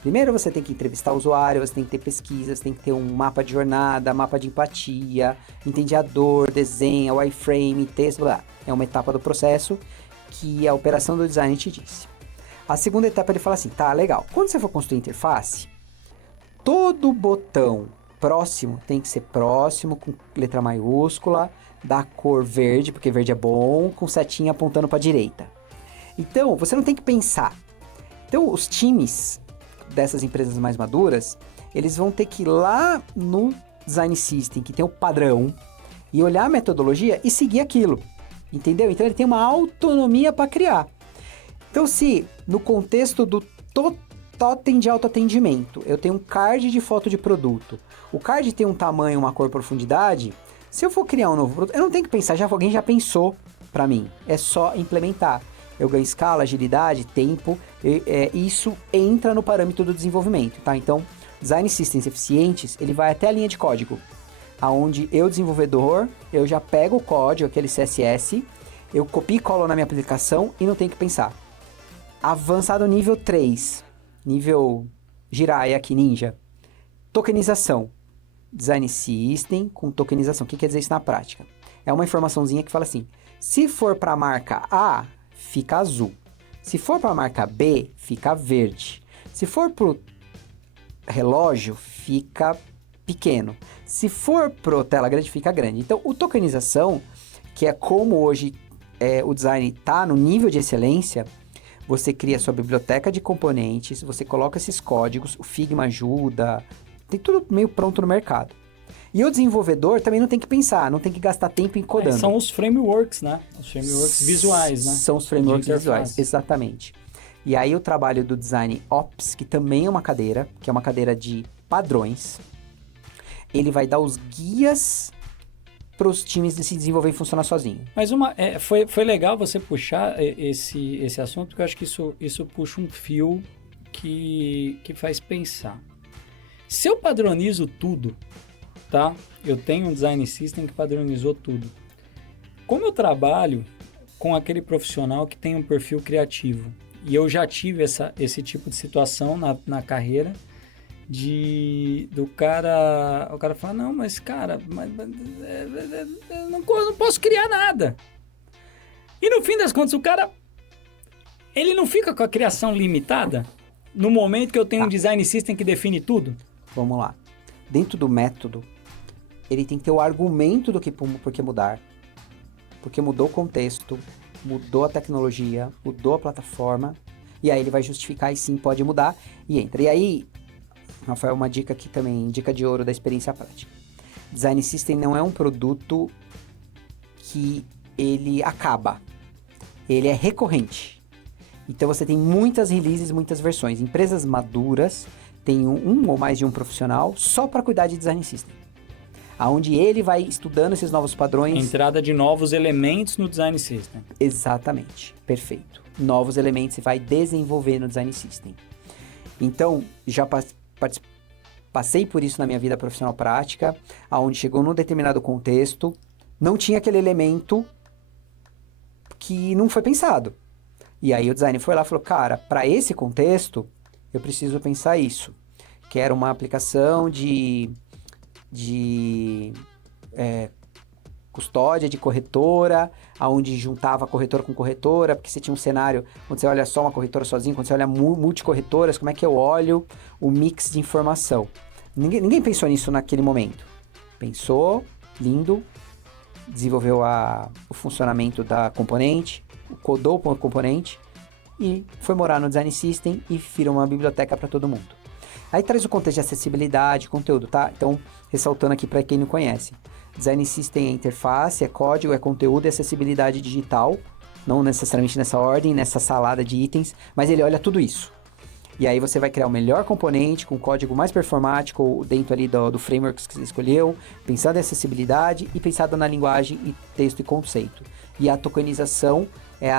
primeiro você tem que entrevistar o usuário, você tem que ter pesquisas, tem que ter um mapa de jornada, mapa de empatia, entende a dor, desenha, wireframe, texto, blá. É uma etapa do processo que a operação do design te disse. A segunda etapa ele fala assim, tá, legal. Quando você for construir interface, todo botão próximo tem que ser próximo, com letra maiúscula, da cor verde, porque verde é bom, com setinha apontando para a direita. Então, você não tem que pensar. Então, os times dessas empresas mais maduras, eles vão ter que ir lá no Design System, que tem o padrão, e olhar a metodologia e seguir aquilo. Entendeu? Então, ele tem uma autonomia para criar. Então, se no contexto do totem de autoatendimento, eu tenho um card de foto de produto, o card tem um tamanho, uma cor, profundidade, se eu for criar um novo produto, eu não tenho que pensar, alguém já pensou para mim, é só implementar. Eu ganho escala, agilidade, tempo, isso entra no parâmetro do desenvolvimento, tá? Então, Design Systems eficientes, ele vai até a linha de código, aonde eu, desenvolvedor, eu já pego o código, aquele CSS, eu copio e colo na minha aplicação e não tenho que pensar. Avançado nível 3, nível Jiraiya aqui, Ninja, tokenização. Design System com tokenização. O que quer dizer isso na prática? É uma informaçãozinha que fala assim, se for para a marca A, fica azul. Se for para a marca B, fica verde. Se for para o relógio, fica pequeno. Se for para a tela grande, fica grande. Então, o tokenização, que é como hoje o design está no nível de excelência, você cria sua biblioteca de componentes, você coloca esses códigos, o Figma ajuda, tem tudo meio pronto no mercado. E o desenvolvedor também não tem que pensar, não tem que gastar tempo encodando. São os frameworks, né? Os frameworks visuais, né? São os frameworks visuais, exatamente. E aí o trabalho do Design Ops, que também é uma cadeira, que é uma cadeira de padrões, ele vai dar os guias para os times de se desenvolver e funcionar sozinho. Mas foi legal você puxar esse assunto, porque eu acho que isso puxa um fio que faz pensar. Se eu padronizo tudo, tá? Eu tenho um design system que padronizou tudo. Como eu trabalho com aquele profissional que tem um perfil criativo, e eu já tive esse tipo de situação na carreira, o cara fala, não, mas cara, eu não posso criar nada. E no fim das contas, o cara, ele não fica com a criação limitada no momento que eu tenho um design system que define tudo? Vamos lá. Dentro do método, ele tem que ter o argumento do por que mudar. Porque mudou o contexto, mudou a tecnologia, mudou a plataforma, e aí ele vai justificar e sim, pode mudar, e entra. E aí, Rafael, uma dica aqui também, dica de ouro da experiência prática. Design System não é um produto que ele acaba. Ele é recorrente. Então você tem muitas releases, muitas versões. Empresas maduras têm um ou mais de um profissional só para cuidar de Design System. Onde ele vai estudando esses novos padrões. Entrada de novos elementos no Design System. Exatamente, perfeito. Novos elementos você vai desenvolver no Design System. Então, já passei por isso na minha vida profissional prática, onde chegou num determinado contexto, não tinha aquele elemento que não foi pensado. E aí o designer foi lá e falou, cara, para esse contexto, eu preciso pensar isso. Que era uma aplicação de custódia de corretora, onde juntava corretora com corretora, porque você tinha um cenário onde você olha só uma corretora sozinho, quando você olha multicorretoras, como é que eu olho o mix de informação? Ninguém pensou nisso naquele momento. Pensou, lindo, desenvolveu o funcionamento da componente, codou o componente e foi morar no Design System e virou uma biblioteca para todo mundo. Aí traz o contexto de acessibilidade, conteúdo, tá? Então, ressaltando aqui para quem não conhece. Design System é interface, é código, é conteúdo e acessibilidade digital. Não necessariamente nessa ordem, nessa salada de itens, mas ele olha tudo isso. E aí você vai criar o melhor componente com código mais performático dentro ali do framework que você escolheu, pensando em acessibilidade e pensado na linguagem e texto e conceito. E a tokenização é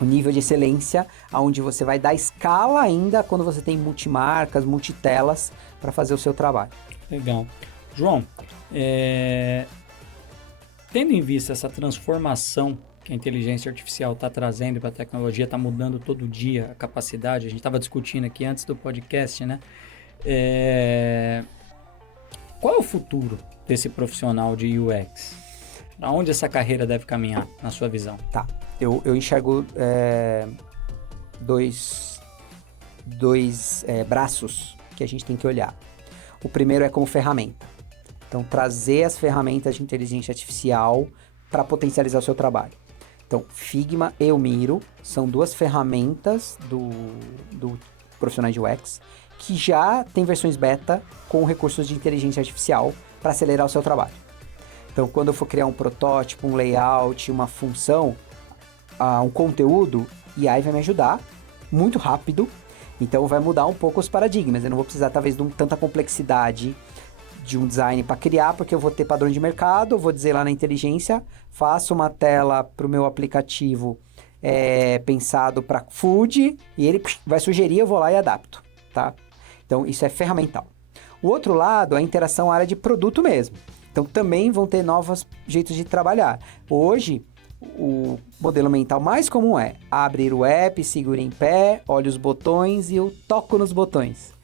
o nível de excelência, onde você vai dar escala ainda quando você tem multimarcas, multitelas para fazer o seu trabalho. Legal. João, tendo em vista essa transformação que a inteligência artificial está trazendo para a tecnologia, está mudando todo dia a capacidade, a gente estava discutindo aqui antes do podcast, né? Qual é o futuro desse profissional de UX? Para onde essa carreira deve caminhar, na sua visão? Tá, eu enxergo dois braços que a gente tem que olhar. O primeiro é como ferramenta. Então, trazer as ferramentas de inteligência artificial para potencializar o seu trabalho. Então, Figma e o Miro são duas ferramentas do profissional de UX que já tem versões beta com recursos de inteligência artificial para acelerar o seu trabalho. Então, quando eu for criar um protótipo, um layout, uma função, um conteúdo, AI vai me ajudar muito rápido. Então, vai mudar um pouco os paradigmas. Eu não vou precisar, talvez, de tanta complexidade de um design para criar, porque eu vou ter padrão de mercado, eu vou dizer lá na inteligência, faço uma tela para o meu aplicativo pensado para food, e ele vai sugerir, eu vou lá e adapto, tá? Então, isso é ferramental. O outro lado é a interação área de produto mesmo. Então, também vão ter novos jeitos de trabalhar. Hoje, o modelo mental mais comum é abrir o app, segura em pé, olha os botões e eu toco nos botões.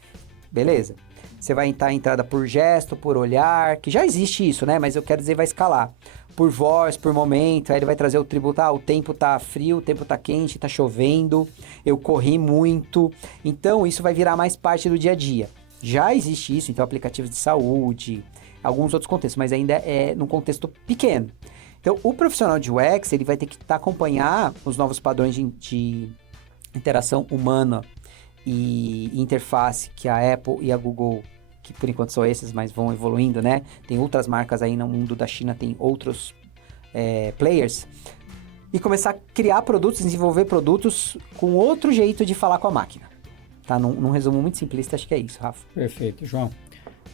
Beleza? Você vai entrar entrada por gesto, por olhar, que já existe isso, né? Mas eu quero dizer, vai escalar. Por voz, por momento, aí ele vai trazer o tributo, o tempo tá frio, o tempo tá quente, tá chovendo, eu corri muito. Então, isso vai virar mais parte do dia a dia. Já existe isso, então, aplicativos de saúde, alguns outros contextos, mas ainda é num contexto pequeno. Então, o profissional de UX, ele vai ter que acompanhar os novos padrões de interação humana e interface que a Apple e a Google, que por enquanto são esses, mas vão evoluindo, né? Tem outras marcas aí no mundo da China, tem outros players. E começar a criar produtos, desenvolver produtos com outro jeito de falar com a máquina. Tá? Num resumo muito simplista, acho que é isso, Rafa. Perfeito, João.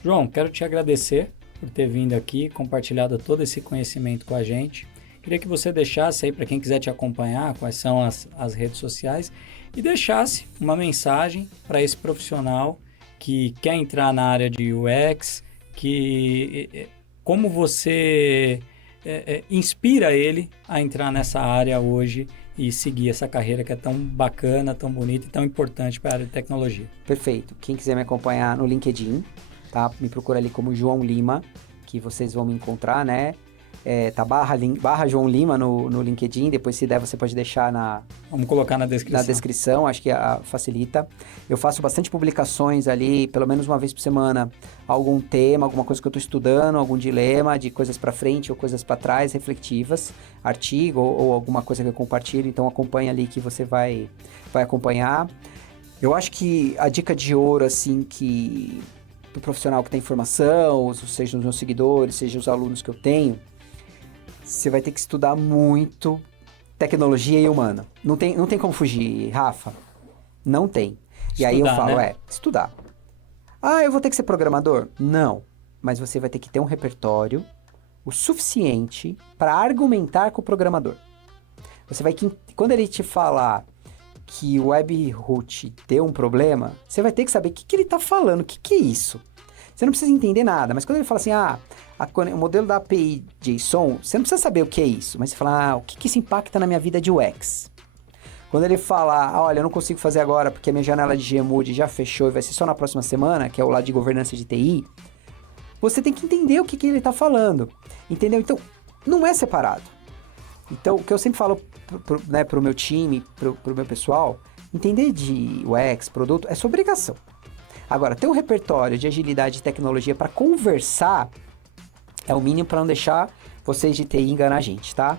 João, quero te agradecer por ter vindo aqui, compartilhado todo esse conhecimento com a gente. Queria que você deixasse aí, para quem quiser te acompanhar, quais são as redes sociais, e deixasse uma mensagem para esse profissional que quer entrar na área de UX, como você inspira ele a entrar nessa área hoje e seguir essa carreira que é tão bacana, tão bonita e tão importante para a área de tecnologia. Perfeito. Quem quiser me acompanhar no LinkedIn, tá? Me procura ali como João Lima, que vocês vão me encontrar, né? Tá barra João Lima no LinkedIn, depois se der você pode deixar Vamos colocar na descrição. Na descrição, acho que facilita. Eu faço bastante publicações ali, pelo menos uma vez por semana, algum tema, alguma coisa que eu estou estudando, algum dilema de coisas para frente ou coisas para trás, reflexivas, artigo ou alguma coisa que eu compartilho, então acompanha ali que você vai acompanhar. Eu acho que a dica de ouro, assim, que do profissional que tem formação, seja os meus seguidores, seja os alunos que eu tenho, você vai ter que estudar muito tecnologia e humana. Não tem como fugir, Rafa. Não tem. E aí eu falo, né? Estudar. Eu vou ter que ser programador? Não. Mas você vai ter que ter um repertório o suficiente para argumentar com o programador. Você vai quando ele te falar que o webhook deu um problema, você vai ter que saber o que ele está falando, o que é isso. Você não precisa entender nada, mas quando ele fala assim, o modelo da API JSON, você não precisa saber o que é isso, mas você fala, o que isso impacta na minha vida de UX? Quando ele fala, olha, eu não consigo fazer agora porque a minha janela de Gmood já fechou e vai ser só na próxima semana, que é o lado de governança de TI, você tem que entender o que ele está falando, entendeu? Então, não é separado. Então, o que eu sempre falo pro meu time, pro meu pessoal, entender de UX, produto, é sua obrigação. Agora, ter um repertório de agilidade e tecnologia para conversar é o mínimo para não deixar vocês de TI enganar a gente, tá?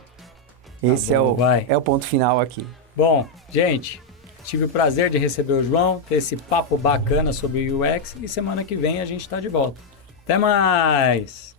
Esse é o ponto final aqui. Bom, gente, Tive o prazer de receber o João, ter esse papo bacana sobre o UX e semana que vem a gente está de volta. Até mais!